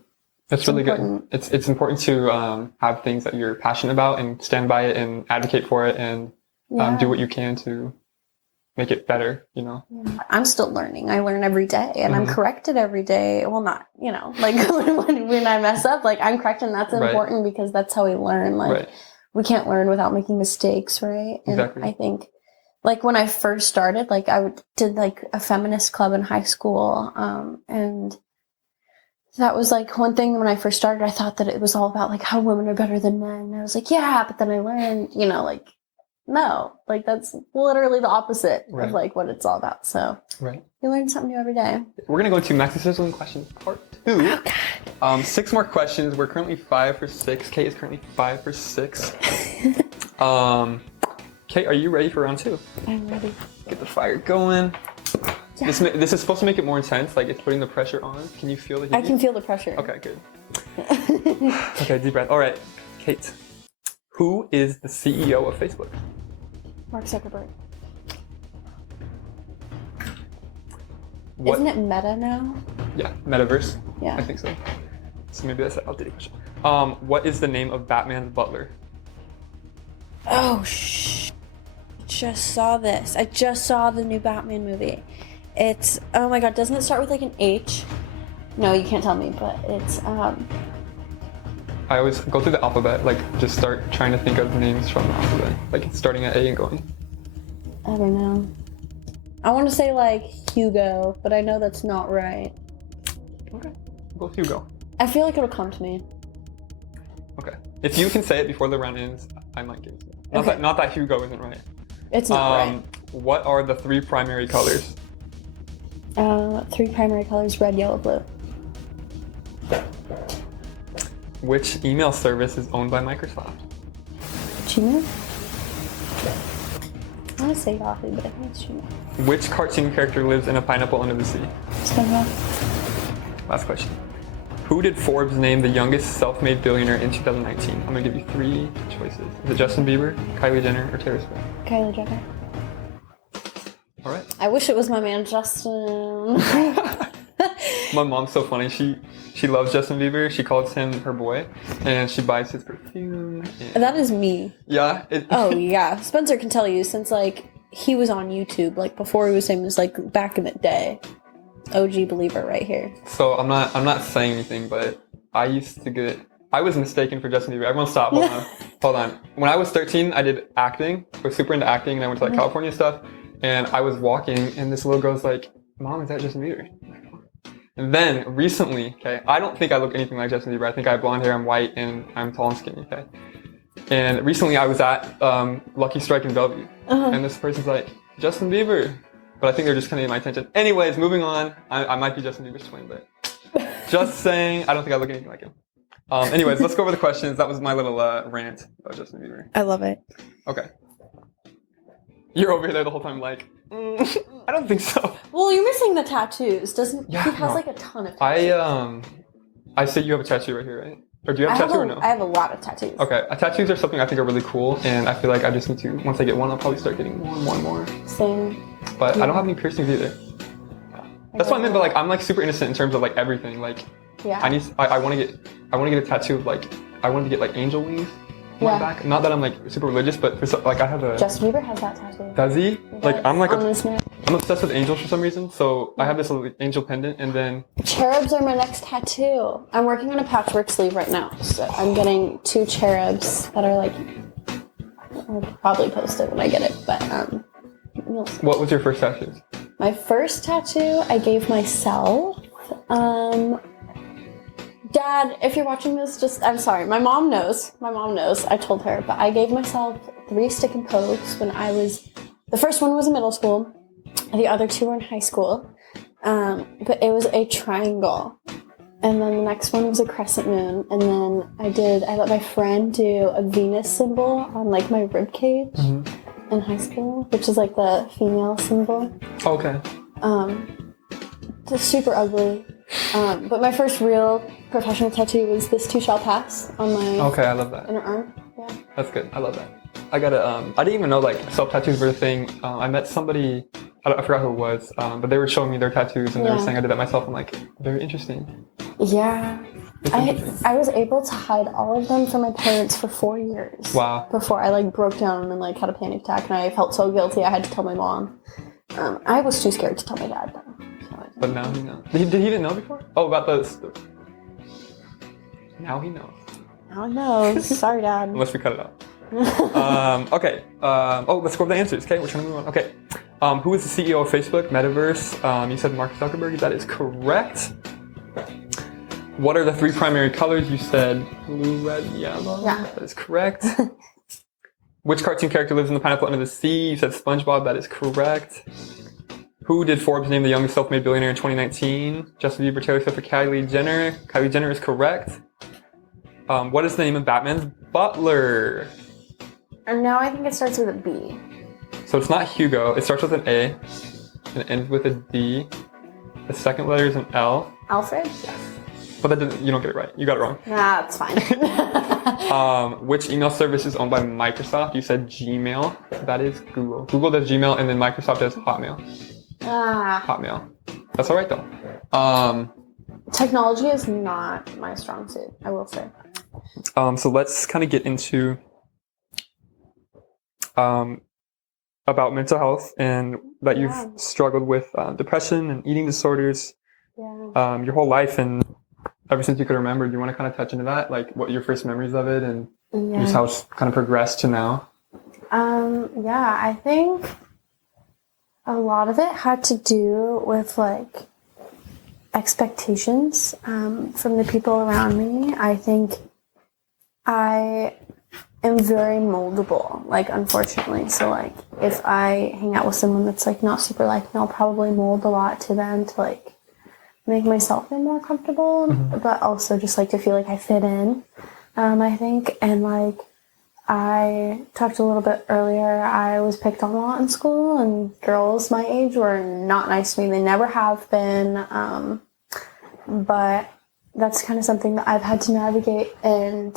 It's really important. Good. It's important to have things that you're passionate about and stand by it and advocate for it and do what you can to make it better, you know? I'm still learning. I learn every day and I'm corrected every day. Well, not, you know, like when I mess up, like I'm corrected, and that's important because that's how we learn. Like we can't learn without making mistakes, right? And I think like when I first started, like did like a feminist club in high school. And that was like one thing when I first started, I thought that it was all about like how women are better than men. And I was like, yeah, but then I learned, you know, like, no, like that's literally the opposite of like what it's all about. So you learn something new every day. We're going to go to Max's Sizzling questions part 2. Oh, 6 more questions. We're currently 5 for 6. Kate is currently 5 for 6. Kate, are you ready for round 2? I'm ready. Get the fire going. Yeah. This is supposed to make it more intense, like it's putting the pressure on. Can you feel the heat? I can feel the pressure. Okay, good. Okay, deep breath. All right, Kate. Who is the CEO of Facebook? Mark Zuckerberg. What? Isn't it Meta now? Yeah, Metaverse. Yeah. I think so. So maybe that's an outdated question. What is the name of Batman's butler? Oh, just saw this. I just saw the new Batman movie. It's, oh my god, doesn't it start with like an H? No, you can't tell me, but it's, I always go through the alphabet, like just start trying to think of names from the alphabet. Like starting at A and going. I don't know. I want to say like Hugo, but I know that's not right. Okay, we'll go Hugo. I feel like it'll come to me. Okay. If you can say it before the round ends, I might give it to you. Not that Hugo isn't right. It's not right. What are the 3 primary colors? 3 primary colors, red, yellow, blue. Which email service is owned by Microsoft? Gmail? I want to say Yahoo, but I think it's Gmail. Which cartoon character lives in a pineapple under the sea? SpongeBob. Last question. Who did Forbes name the youngest self-made billionaire in 2019? I'm going to give you 3 choices. Is it Justin Bieber, Kylie Jenner, or Taylor Swift? Kylie Jenner. All right. I wish it was my man Justin. My mom's so funny. She loves Justin Bieber. She calls him her boy, and she buys his perfume. That is me. Yeah. Oh yeah, Spencer can tell you since like he was on YouTube like before he was famous, like back in the day. OG believer right here. So I'm not saying anything, but I was mistaken for Justin Bieber. Everyone stop. Hold on. When I was 13, I did acting. I was super into acting, and I went to like California stuff. And I was walking, and this little girl's like, "Mom, is that Justin Bieber?" And then recently, okay, I don't think I look anything like Justin Bieber. I think I have blonde hair, I'm white, and I'm tall and skinny, okay? And recently I was at Lucky Strike in Bellevue, and this person's like, "Justin Bieber." But I think they're just kind of getting my attention. Anyways, moving on. I might be Justin Bieber's twin, but just saying, I don't think I look anything like him. Anyways, let's go over the questions. That was my little rant about Justin Bieber. I love it. Okay. You're over there the whole time like, I don't think so. Well, you're missing the tattoos. Yeah, he has no. like a ton of tattoos. I say you have a tattoo right here, right? Or do you have a tattoo or no? I have a lot of tattoos. Okay, tattoos are something I think are really cool, and I feel like I just need to, once I get one, I'll probably start getting more. Same. But I don't have any piercings either. That's what I meant, but like I'm like super innocent in terms of like everything. Like Yeah. I want to get a tattoo of like, I wanted to get like angel wings on my back. Not that I'm like super religious, but for like I have a... Justin Bieber has that tattoo. Does he? Like I'm like on his neck. I'm obsessed with angels for some reason, so I have this little angel pendant, and then... Cherubs are my next tattoo. I'm working on a patchwork sleeve right now, so I'm getting 2 cherubs that are like... I'll probably post it when I get it, but you'll see. What was your first tattoo? My first tattoo I gave myself. Dad, if you're watching this, I'm sorry. My mom knows. I told her, but I gave myself 3 stick and pokes when the first one was in middle school. The other 2 were in high school. But it was a triangle. And then the next one was a crescent moon. And then I let my friend do a Venus symbol on like my rib cage in high school, which is like the female symbol. Okay. It's super ugly. But my first real professional tattoo was this "Too Shall Pass" on my Okay, I love that. inner arm. Yeah. That's good. I love that. I got I didn't even know like self-tattoos were a thing. I met somebody, I forgot who it was, but they were showing me their tattoos and they were saying I did that myself. I'm like, very interesting. Yeah. I was able to hide all of them from my parents for 4 years. Wow. Before I like broke down and like had a panic attack, and I felt so guilty I had to tell my mom. I was too scared to tell my dad though. But now he knows. Did he didn't know before? Oh, about this. Now he knows. Now he knows. Sorry, Dad. Unless we cut it out. Okay. Let's go over the answers. Okay, we're trying to move on. Okay. Who is the CEO of Facebook, Metaverse? You said Mark Zuckerberg. That is correct. What are the 3 primary colors? You said blue, red, yellow. Yeah. That is correct. Which cartoon character lives in the pineapple under the sea? You said SpongeBob. That is correct. Who did Forbes name the youngest self-made billionaire in 2019? Justin Bieber, Taylor Swift, or Kylie Jenner? Kylie Jenner is correct. What is the name of Batman's butler? And now I think it starts with a B. So it's not Hugo. It starts with an A and it ends with a D. The second letter is an L. Alfred? But you don't get it right. You got it wrong. Nah, it's fine. Which email service is owned by Microsoft? You said Gmail. That is Google. Google does Gmail, and then Microsoft does Hotmail. Hotmail. That's all right though. Technology is not my strong suit, I will say. So let's kind of get into about mental health and that you've struggled with depression and eating disorders your whole life and ever since you could remember. Do you want to kind of touch into that, like what your first memories of it and just how it's kind of progressed to now? I think a lot of it had to do with like expectations from the people around me. I think I am very moldable, like unfortunately. So like if I hang out with someone that's like not super like me, I'll probably mold a lot to them to like make myself feel more comfortable, but also just like to feel like I fit in, I think. And like I talked a little bit earlier, I was picked on a lot in school, and girls my age were not nice to me. They never have been, but that's kind of something that I've had to navigate, and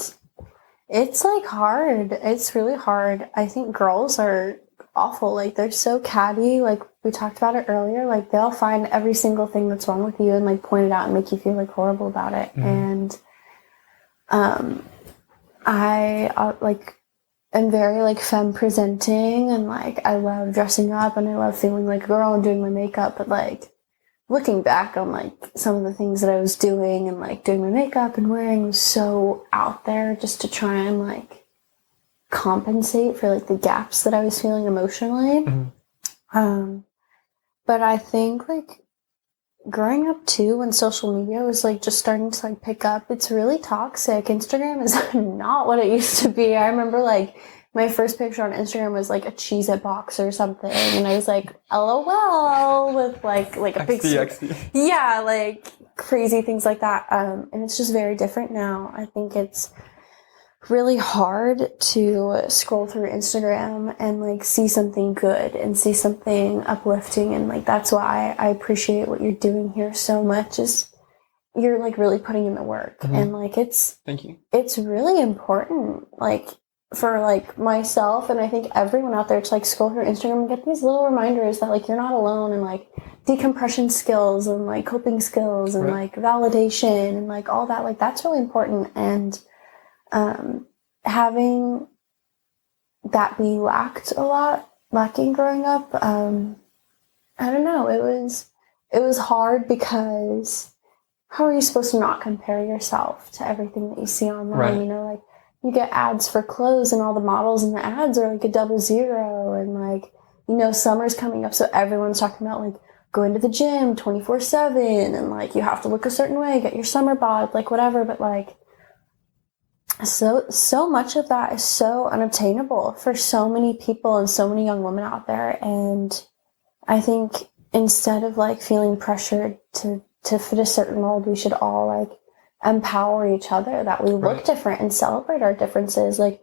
it's like hard. It's really hard. I think girls are awful. Like, they're so catty. Like, we talked about it earlier. Like, they'll find every single thing that's wrong with you and like point it out and make you feel like horrible about it. And I like am very like femme presenting, and like I love dressing up and I love feeling like a girl and doing my makeup, but like looking back on like some of the things that I was doing and like doing my makeup and wearing was so out there just to try and like compensate for like the gaps that I was feeling emotionally. But I think like growing up too, when social media was like just starting to like pick up, it's really toxic. Instagram is not what it used to be. I remember like my first picture on Instagram was like a Cheez-It box or something, and I was like, LOL, with like a big XD. Yeah, like crazy things like that. And it's just very different now. I think it's really hard to scroll through Instagram and like see something good and see something uplifting, and like that's why I appreciate what you're doing here so much, is you're like really putting in the work. And like Thank you. It's really important, like for like myself, and I think everyone out there, to like scroll through Instagram and get these little reminders that like you're not alone, and like decompression skills and like coping skills and like validation and like all that, like that's really important. And having that be lacking growing up, I don't know, it was hard, because how are you supposed to not compare yourself to everything that you see online? You know, like you get ads for clothes and all the models in the ads are like a 00, and like, you know, summer's coming up, so everyone's talking about like going to the gym 24/7 and like you have to look a certain way, get your summer bod, like whatever. But like so much of that is so unobtainable for so many people and so many young women out there. And I think instead of like feeling pressured to fit a certain mold, we should all like empower each other that we look different and celebrate our differences. Like,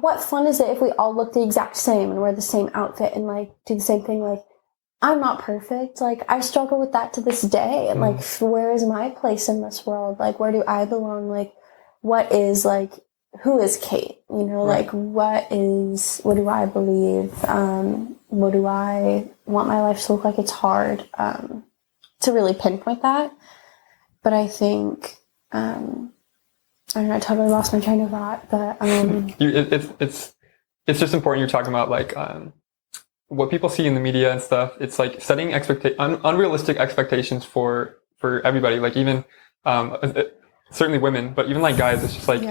what fun is it if we all look the exact same and wear the same outfit and like do the same thing? Like, I'm not perfect. Like, I struggle with that to this day. And like, where is my place in this world? Like, where do I belong? Like, what is like, who is Kate? You know, like what do I believe? What do I want my life to look like? It's hard to really pinpoint that. But I think, I don't know, I totally lost my train of thought, but it's just important. You're talking about like what people see in the media and stuff. It's like setting unrealistic expectations for everybody, like even certainly women, but even like guys. It's just like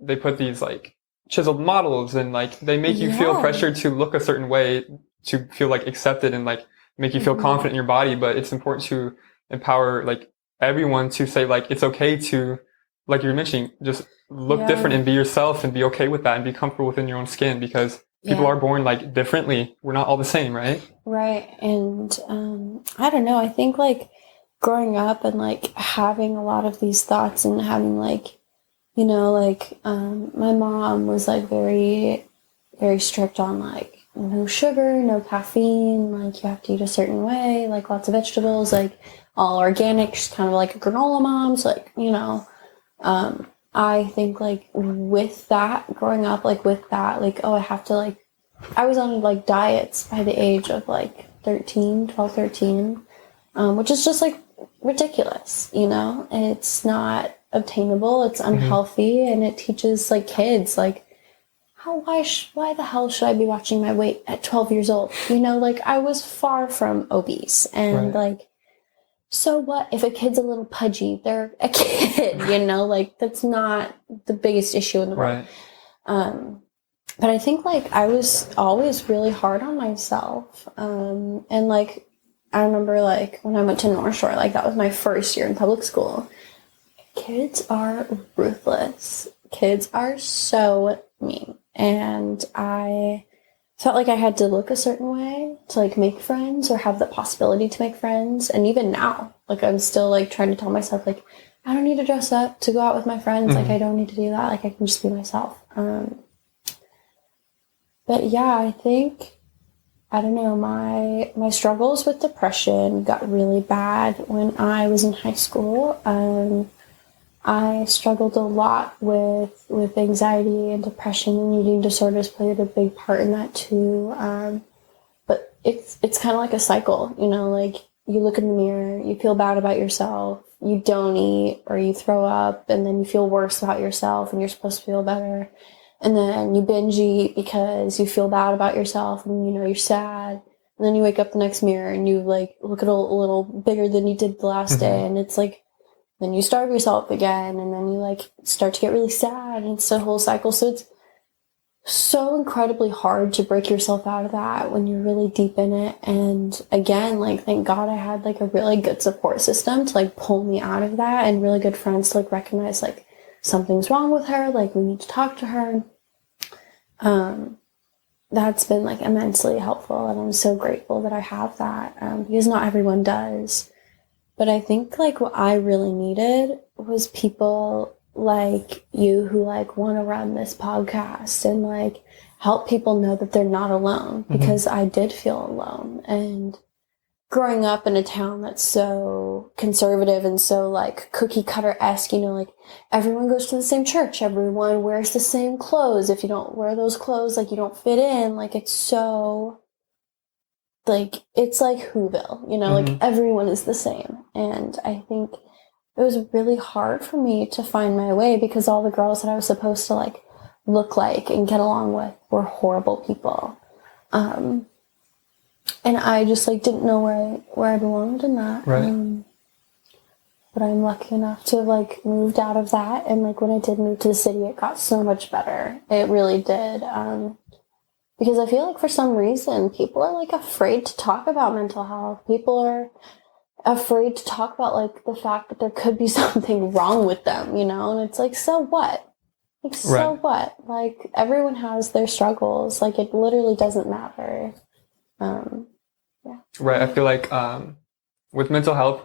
they put these like chiseled models, and like they make you feel pressured to look a certain way to feel like accepted and like make you feel confident in your body. But it's important to empower like everyone to say like it's okay to, like you're mentioning, just look different and be yourself and be okay with that and be comfortable within your own skin, because people are born like differently. We're not all the same, right? Right. And I don't know, I think like growing up and like having a lot of these thoughts and having like, you know, like my mom was like very, very strict on like no sugar, no caffeine, like you have to eat a certain way, like lots of vegetables, like all organic. She's kind of like a granola mom. So like, you know, I think like with that, growing up like with that, like, oh, I have to like, I was on like diets by the age of like 13, which is just like ridiculous, you know? It's not obtainable, it's unhealthy, and it teaches like kids like, why the hell should I be watching my weight at 12 years old? You know, like I was far from obese, and like, so what if a kid's a little pudgy? They're a kid, you know, like that's not the biggest issue in the world. But I think like I was always really hard on myself. And like, I remember like when I went to North Shore, like that was my first year in public school. Kids are ruthless. Kids are so mean. And I felt like I had to look a certain way to like make friends or have the possibility to make friends. And even now, like I'm still like trying to tell myself like, I don't need to dress up to go out with my friends. Like I don't need to do that. Like I can just be myself. But yeah, I think, I don't know, my struggles with depression got really bad when I was in high school. I struggled a lot with anxiety and depression, and eating disorders played a big part in that too. But it's kind of like a cycle, you know, like you look in the mirror, you feel bad about yourself, you don't eat or you throw up, and then you feel worse about yourself and you're supposed to feel better. And then you binge eat because you feel bad about yourself and, you know, you're sad. And then you wake up the next mirror and you like look at a little bigger than you did the last day. And it's like, then you starve yourself again, and then you like start to get really sad, and it's a whole cycle. So it's so incredibly hard to break yourself out of that when you're really deep in it. And again, like, thank God I had like a really good support system to like pull me out of that, and really good friends to like recognize like something's wrong with her, like we need to talk to her. That's been like immensely helpful, and I'm so grateful that I have that, because not everyone does. But I think like what I really needed was people like you who like want to run this podcast and like help people know that they're not alone, because I did feel alone. And growing up in a town that's so conservative and so like cookie cutter-esque, you know, like everyone goes to the same church, everyone wears the same clothes. If you don't wear those clothes, like you don't fit in. Like it's so like, it's like Whoville, you know, like everyone is the same. And I think it was really hard for me to find my way, because all the girls that I was supposed to like look like and get along with were horrible people. And I just like didn't know where I belonged in that. Right. But I'm lucky enough to have like moved out of that. And like when I did move to the city, it got so much better. It really did. Because I feel like for some reason, people are like afraid to talk about mental health. People are afraid to talk about like the fact that there could be something wrong with them, you know? And it's like, so what? Like, so what? Like, everyone has their struggles. Like, it literally doesn't matter. Yeah. Right. I feel like with mental health,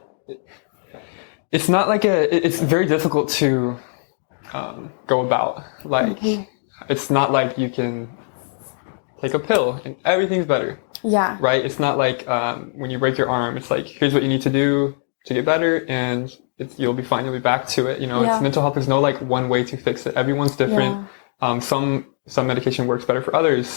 it's not like it's very difficult to go about. Like, it's not like you can take a pill and everything's better. Yeah. Right? It's not like when you break your arm, it's like, here's what you need to do to get better, and you'll be fine. You'll be back to it. You know, it's mental health. There's no like one way to fix it. Everyone's different. Some medication works better for others.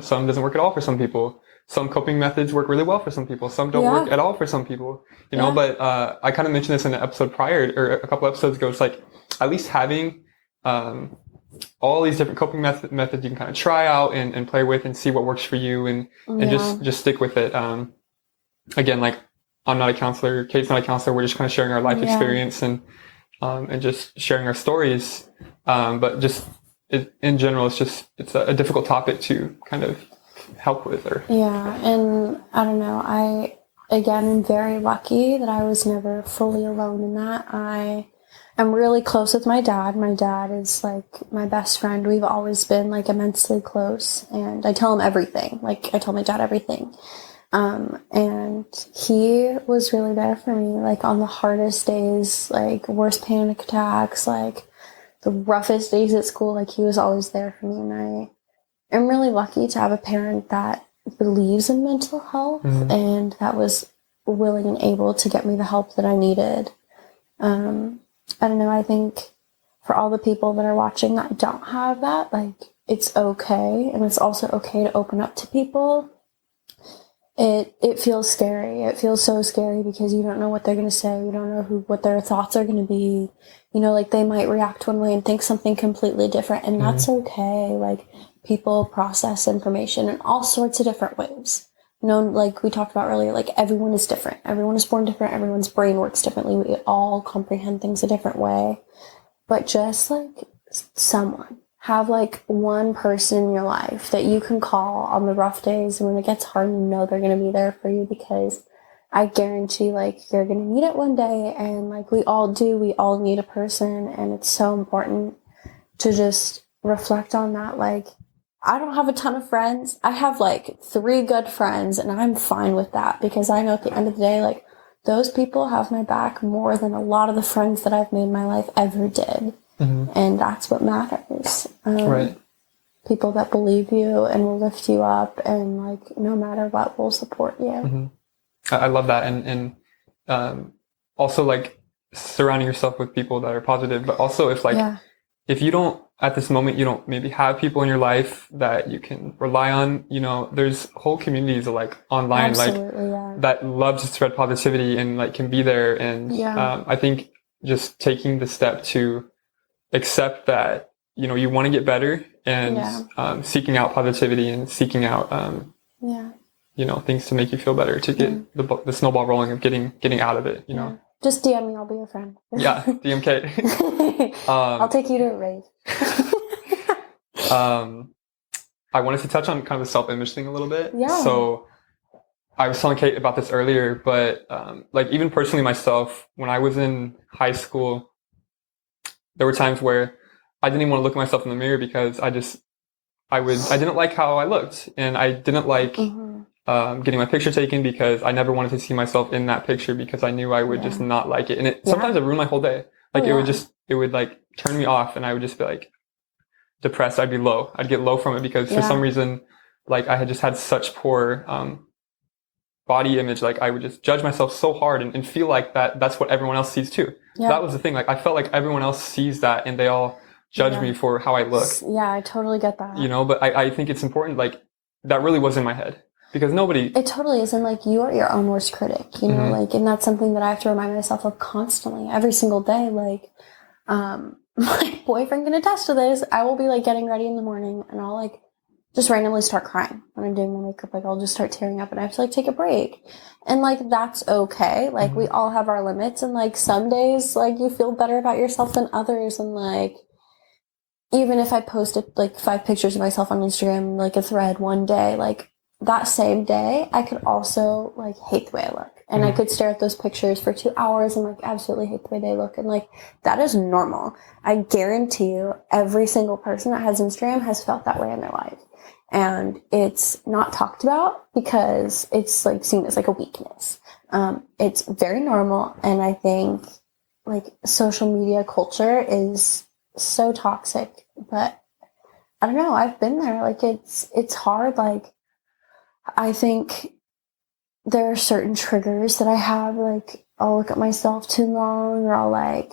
Some doesn't work at all for some people. Some coping methods work really well for some people. Some don't work at all for some people. You know, but I kind of mentioned this in an episode prior, or a couple episodes ago. It's like at least having all these different coping methods you can kind of try out and play with and see what works for you, and just stick with it. Again, like, I'm not a counselor, Kate's not a counselor. We're just kind of sharing our life experience and just sharing our stories. But just in general, it's a difficult topic to kind of help with. And I don't know. I am very lucky that I was never fully alone in that. I'm really close with my dad. My dad is like my best friend. We've always been like immensely close, and I tell him everything. Like, I tell my dad everything. And he was really there for me, like on the hardest days, like worst panic attacks, like the roughest days at school. Like, he was always there for me. And I am really lucky to have a parent that believes in mental health and that was willing and able to get me the help that I needed. I don't know, I think for all the people that are watching that don't have that, like, it's okay. And it's also okay to open up to people. It feels scary. It feels so scary because you don't know what they're going to say. You don't know what their thoughts are going to be. You know, like, they might react one way and think something completely different, and that's okay. Like, people process information in all sorts of different ways. You know, like we talked about earlier, like, everyone is different. Everyone is born different. Everyone's brain works differently. We all comprehend things a different way. But just, like, someone. Have, like, one person in your life that you can call on the rough days, and when it gets hard, you know they're going to be there for you, because I guarantee, like, you're going to need it one day, and, like, we all do. We all need a person, and it's so important to just reflect on that. Like, I don't have a ton of friends. I have, like, 3 good friends, and I'm fine with that, because I know at the end of the day, like, those people have my back more than a lot of the friends that I've made in my life ever did. And that's what matters. Right. People that believe you and will lift you up, and like no matter what will support you. I love that. And also like surrounding yourself with people that are positive, but also if you don't, at this moment, you don't maybe have people in your life that you can rely on, you know, there's whole communities of like online, that love to spread positivity and like can be there. And I think just taking the step to accept that, you know, you want to get better, and seeking out positivity and seeking out, you know, things to make you feel better, to get the snowball rolling of getting out of it, you know. Just DM me, I'll be your friend. Yeah, DMK. I'll take you to a rave. I wanted to touch on kind of the self-image thing a little bit. Yeah. So I was telling Kate about this earlier, but like even personally myself, when I was in high school, there were times where I didn't even want to look at myself in the mirror because I didn't like how I looked, and I didn't like getting my picture taken because I never wanted to see myself in that picture because I knew I would just not like it. And sometimes it ruined my whole day. Like it would like turn me off, and I would just be like depressed. I'd be low. I'd get low from it because for some reason, like I had just had such poor body image. Like I would just judge myself so hard and feel like that's what everyone else sees too. Yeah. That was the thing. Like I felt like everyone else sees that and they all judge me for how I look. Yeah, I totally get that. You know, but I think it's important, like that really was in my head. Because it totally is. And like you are your own worst critic, you know, like, and that's something that I have to remind myself of constantly, every single day. Like, my boyfriend can attest to this. I will be like getting ready in the morning and I'll like just randomly start crying when I'm doing my makeup. Like I'll just start tearing up and I have to like take a break. And like, that's okay. Like we all have our limits, and like some days like you feel better about yourself than others. And like, even if I posted like 5 pictures of myself on Instagram, like a thread one day, like that same day, I could also like hate the way I look, and I could stare at those pictures for 2 hours and like absolutely hate the way they look. And like, that is normal. I guarantee you every single person that has Instagram has felt that way in their life, and it's not talked about because it's like seen as like a weakness. It's very normal. And I think like social media culture is so toxic, but I don't know, I've been there. Like it's hard. Like I think there are certain triggers that I have. Like I'll look at myself too long, or I'll like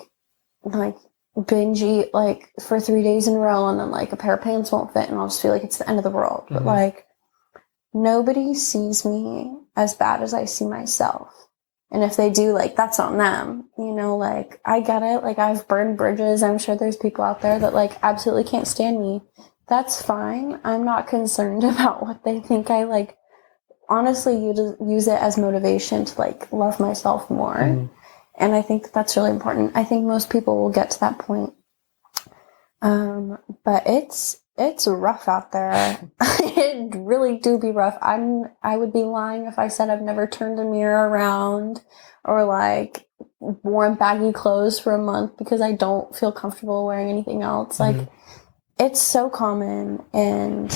binge eat like for 3 days in a row, and then like a pair of pants won't fit and I'll just feel like it's the end of the world. But like nobody sees me as bad as I see myself. And if they do, like that's on them, you know, like I get it. Like I've burned bridges. I'm sure there's people out there that like absolutely can't stand me. That's fine. I'm not concerned about what they think. I like honestly use it as motivation to like love myself more. And I think that's really important. I think most people will get to that point. But it's rough out there. It really do be rough. I would be lying if I said I've never turned a mirror around or like worn baggy clothes for a month because I don't feel comfortable wearing anything else. Like it's so common. And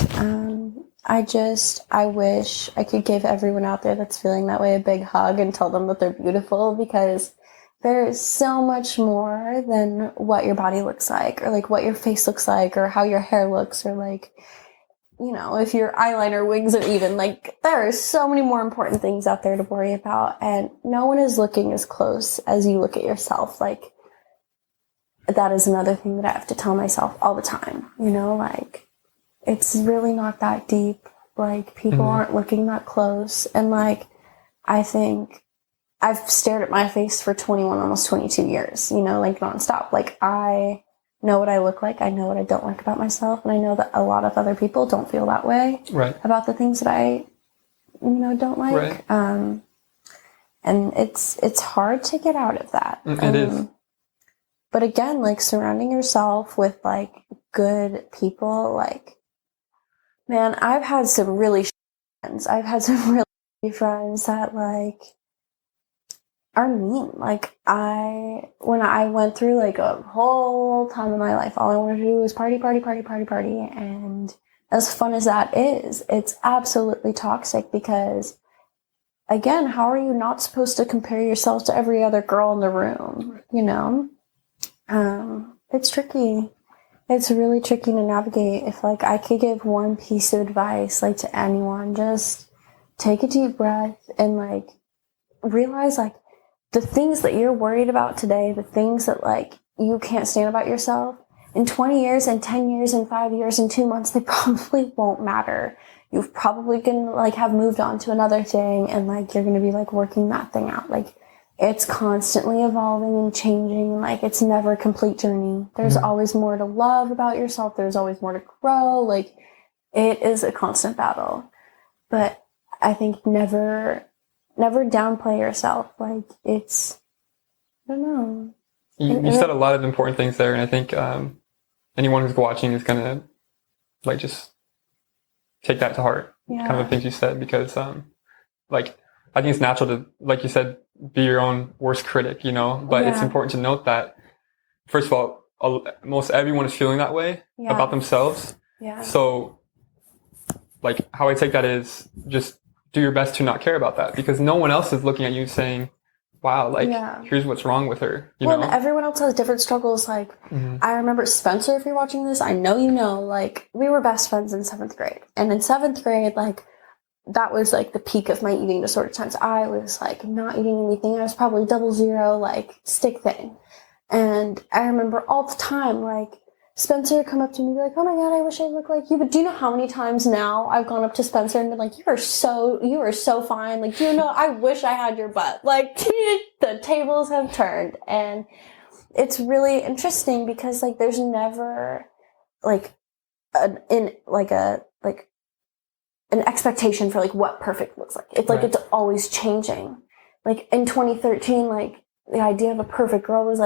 I wish I could give everyone out there that's feeling that way a big hug and tell them that they're beautiful, because there is so much more than what your body looks like, or like what your face looks like, or how your hair looks, or like, you know, if your eyeliner wigs are even. Like there are so many more important things out there to worry about, and no one is looking as close as you look at yourself. Like that is another thing that I have to tell myself all the time, you know, like it's really not that deep. Like people aren't looking that close. And like, I think I've stared at my face for 21, almost 22 years, you know, like nonstop. Like I know what I look like. I know what I don't like about myself. And I know that a lot of other people don't feel that way about the things that I, you know, don't like. And it's hard to get out of that. It is. But again, like surrounding yourself with like good people, like, man, I've had some really friends. I've had some really friends that like are mean. Like when I went through like a whole time of my life, all I wanted to do was party. And as fun as that is, it's absolutely toxic because, again, how are you not supposed to compare yourself to every other girl in the room, you know? It's tricky. It's really tricky to navigate. If like I could give one piece of advice like to anyone, just take a deep breath and like realize like the things that you're worried about today, the things that like you can't stand about yourself, in 20 years and 10 years and 5 years and 2 months, they probably won't matter. You've probably gonna like have moved on to another thing and like you're gonna be like working that thing out. Like it's constantly evolving and changing and like it's never a complete journey. There's always more to love about yourself. There's always more to grow. Like it is a constant battle. But I think never downplay yourself. Like it's, I don't know. You said a lot of important things there, and I think anyone who's watching is gonna like just take that to heart. Yeah. Kind of the things you said, because like I think it's natural to, like you said, be your own worst critic, you know. But it's important to note that first of all, most everyone is feeling that way about themselves. Yeah. So, like how I take that is just do your best to not care about that, because no one else is looking at you saying, wow, like, here's what's wrong with her, you know? And everyone else has different struggles. Like, I remember Spencer, if you're watching this, I know you know, like, we were best friends in 7th grade. And in 7th grade, like, that was, like, the peak of my eating disorder times. I was, like, not eating anything. I was probably 00, like, stick thin. And I remember all the time, like, Spencer would come up to me and be like, oh my God, I wish I looked like you. But do you know how many times now I've gone up to Spencer and been like, you are so fine. Like, do you know, I wish I had your butt. Like, the tables have turned. And it's really interesting because, like, there's never, like, an expectation for, like, what perfect looks like. It's, like, it's always changing. Like, in 2013, like, the idea of a perfect girl was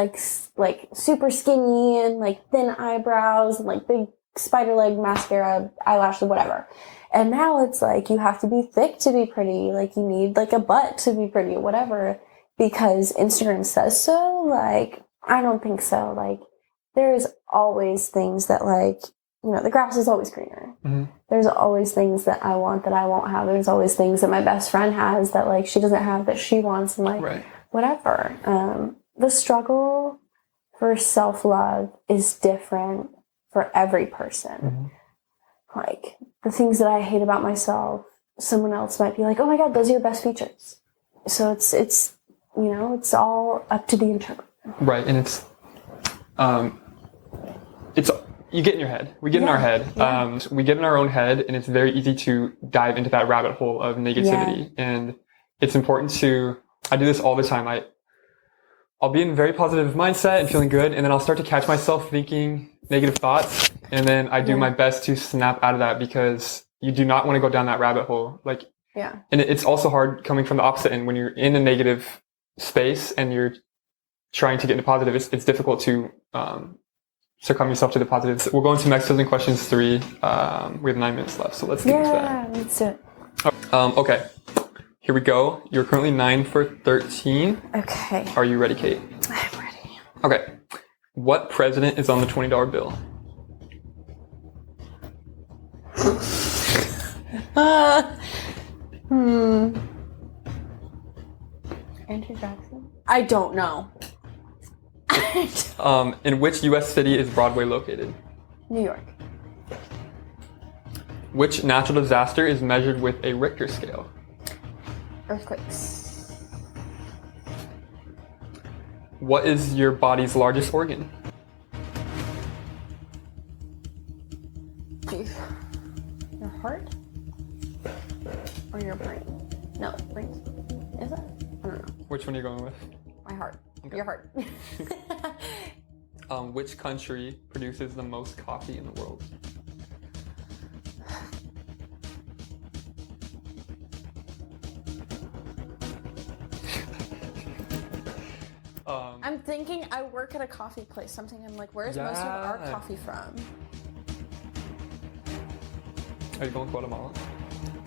like super skinny and like thin eyebrows and like big spider leg mascara, eyelashes, whatever. And now it's like you have to be thick to be pretty. Like you need like a butt to be pretty, whatever, because Instagram says so. Like I don't think so. Like there's always things that like, you know, the grass is always greener. There's always things that I want that I won't have. There's always things that my best friend has that like she doesn't have that she wants, and like whatever. The struggle for self-love is different for every person. Like, the things that I hate about myself, someone else might be like, oh my God, those are your best features. So it's you know, it's all up to the interpreter. Right, and it's you get in your head. We get in our head. We get in our own head, and it's very easy to dive into that rabbit hole of negativity. And it's important to, I do this all the time. I'll be in a very positive mindset and feeling good, and then I'll start to catch myself thinking negative thoughts, and then I do my best to snap out of that, because you do not want to go down that rabbit hole. Like, and it's also hard coming from the opposite end when you're in a negative space and you're trying to get into positive. It's difficult to succumb yourself to the positives. We'll go into next Sizzling questions 3. We have 9 minutes left, so let's get into that. Yeah, let's do it. Okay. Here we go. You're currently 9 for 13. Okay. Are you ready, Kate? I'm ready. Okay. What president is on the $20 bill? Andrew Jackson? I don't know. In which U.S. city is Broadway located? New York. Which natural disaster is measured with a Richter scale? Earthquakes. What is your body's largest organ? Your heart? Or your brain? No, brain. Is it? I don't know. Which one are you going with? My heart. Okay. Your heart. Which country produces the most coffee in the world? I'm thinking I work at a coffee place. Something I'm like, where's most of our coffee from? Are you going to Guatemala?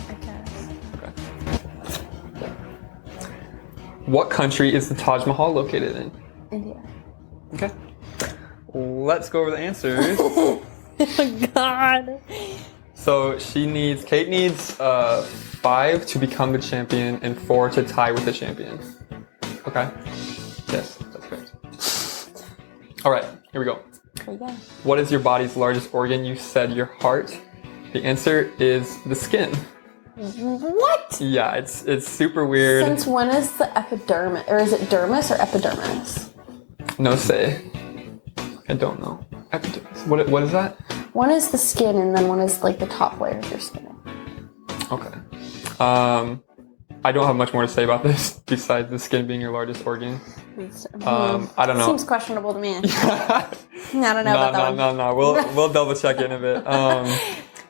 I guess. Okay. What country is the Taj Mahal located in? India. Okay. Let's go over the answers. Oh my God. So Kate needs 5 to become the champion and 4 to tie with the champion. Okay? Yes, that's correct. All right, here we go. There you go. What is your body's largest organ? You said your heart. The answer is the skin. What? Yeah, it's super weird. Since when is the epidermis, or is it dermis or epidermis? No say. I don't know. Epidermis. What is that? One is the skin, and then one is like the top layer of your skin. Okay. I don't have much more to say about this besides the skin being your largest organ. I don't know. Seems questionable to me. I don't know about that one. No. We'll double check it in a bit.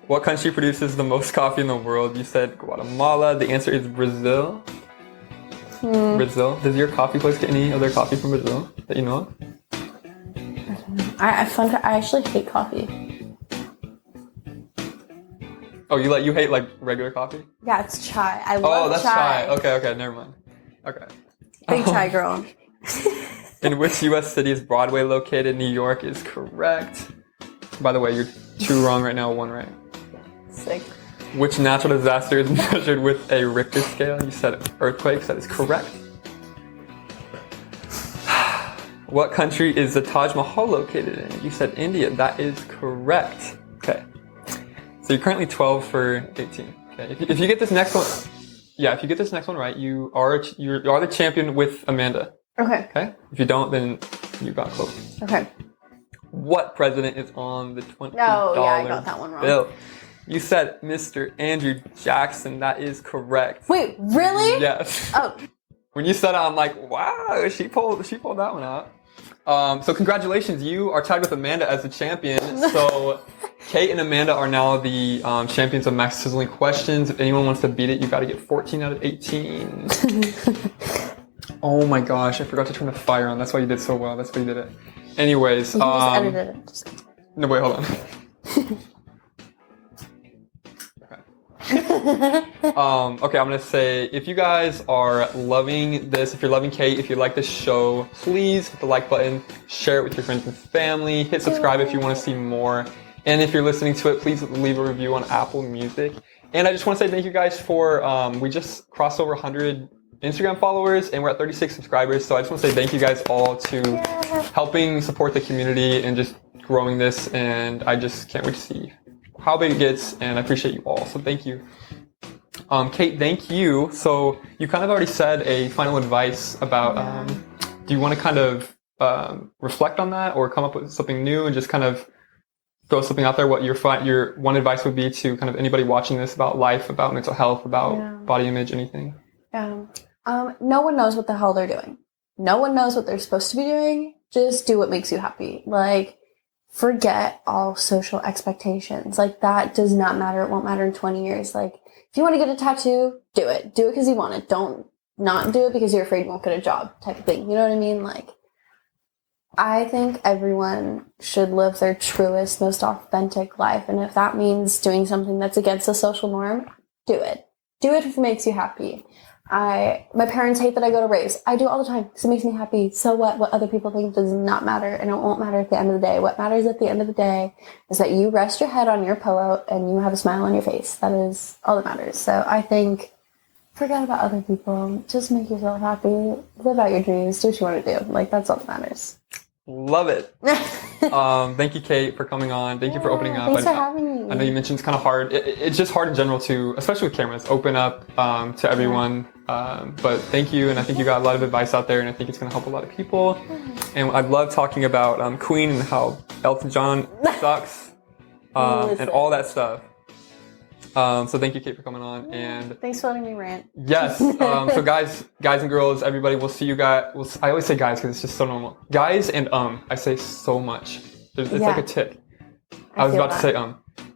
What country produces the most coffee in the world? You said Guatemala. The answer is Brazil. Brazil. Does your coffee place get any other coffee from Brazil that you know of? I actually hate coffee. Oh, you hate like regular coffee? Yeah, it's chai. I love that's chai. Okay, never mind. Okay. Big chai girl. In which U.S. city is Broadway located? New York is correct. By the way, you're 2 wrong right now, 1 right. Sick. Which natural disaster is measured with a Richter scale? You said earthquakes. That is correct. What country is the Taj Mahal located in? You said India. That is correct. Okay. So you're currently 12 for 18. Okay. If you get this next one, if you get this next one right, you are the champion with Amanda. Okay. Okay. If you don't, then you got close. Okay. What president is on the $20 I got that one wrong. bill? You said Mr. Andrew Jackson. That is correct. Wait, really? Yes. Oh. When you said it, I'm like, wow, she pulled that one out. So congratulations, you are tied with Amanda as the champion. So Kate and Amanda are now the champions of Max Sizzling questions. If anyone wants to beat it, you got to get 14 out of 18. Oh my gosh, I forgot to turn the fire on. That's why you did so well. That's why you did it. Anyways, you just edited it. No, wait, hold on. Okay, I'm gonna say, if you guys are loving this, if you're loving Kate, if you like this show, please hit the like button, share it with your friends and family, hit subscribe if you want to see more, and if you're listening to it, please leave a review on Apple Music. And I just want to say thank you guys for, we just crossed over 100 Instagram followers and we're at 36 subscribers, so I just want to say thank you guys all to helping support the community and just growing this, and I just can't wait to see how big it gets, and I appreciate you all, so thank you. Kate, thank you. So you kind of already said a final advice about, do you want to kind of reflect on that or come up with something new and just kind of throw something out there? What your one advice would be to kind of anybody watching this about life, about mental health, about body image, anything? No one knows what the hell they're doing. No one knows what they're supposed to be doing. Just do what makes you happy. Like, forget all social expectations. Like, that does not matter. It won't matter in 20 years. Like, if you want to get a tattoo, do it. Do it because you want it. Don't not do it because you're afraid you won't get a job, type of thing. You know what I mean? Like, I think everyone should live their truest, most authentic life. And if that means doing something that's against the social norm, do it. Do it if it makes you happy. My parents hate that I go to raves. I do it all the time because it makes me happy. So what? What other people think does not matter, and it won't matter at the end of the day. What matters at the end of the day is that you rest your head on your pillow and you have a smile on your face. That is all that matters. So I think forget about other people. Just make yourself happy. Live out your dreams. Do what you want to do. Like, that's all that matters. Love it. Thank you, Kate, for coming on. Thank you for opening up. Thanks for having me. I know you mentioned it's kind of hard. It's just hard in general to, especially with cameras, open up to everyone. But thank you, and I think you got a lot of advice out there, and I think it's going to help a lot of people. And I love talking about Queen and how Elton John sucks and all that stuff. So thank you, Kate, for coming on. And thanks for letting me rant. Yes. So guys and girls, everybody, we'll see you guys. I always say guys because it's just so normal. Guys and I say so much. It's like a tick. I was about to say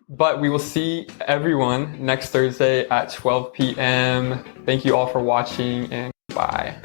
But we will see everyone next Thursday at 12 p.m. Thank you all for watching, and bye.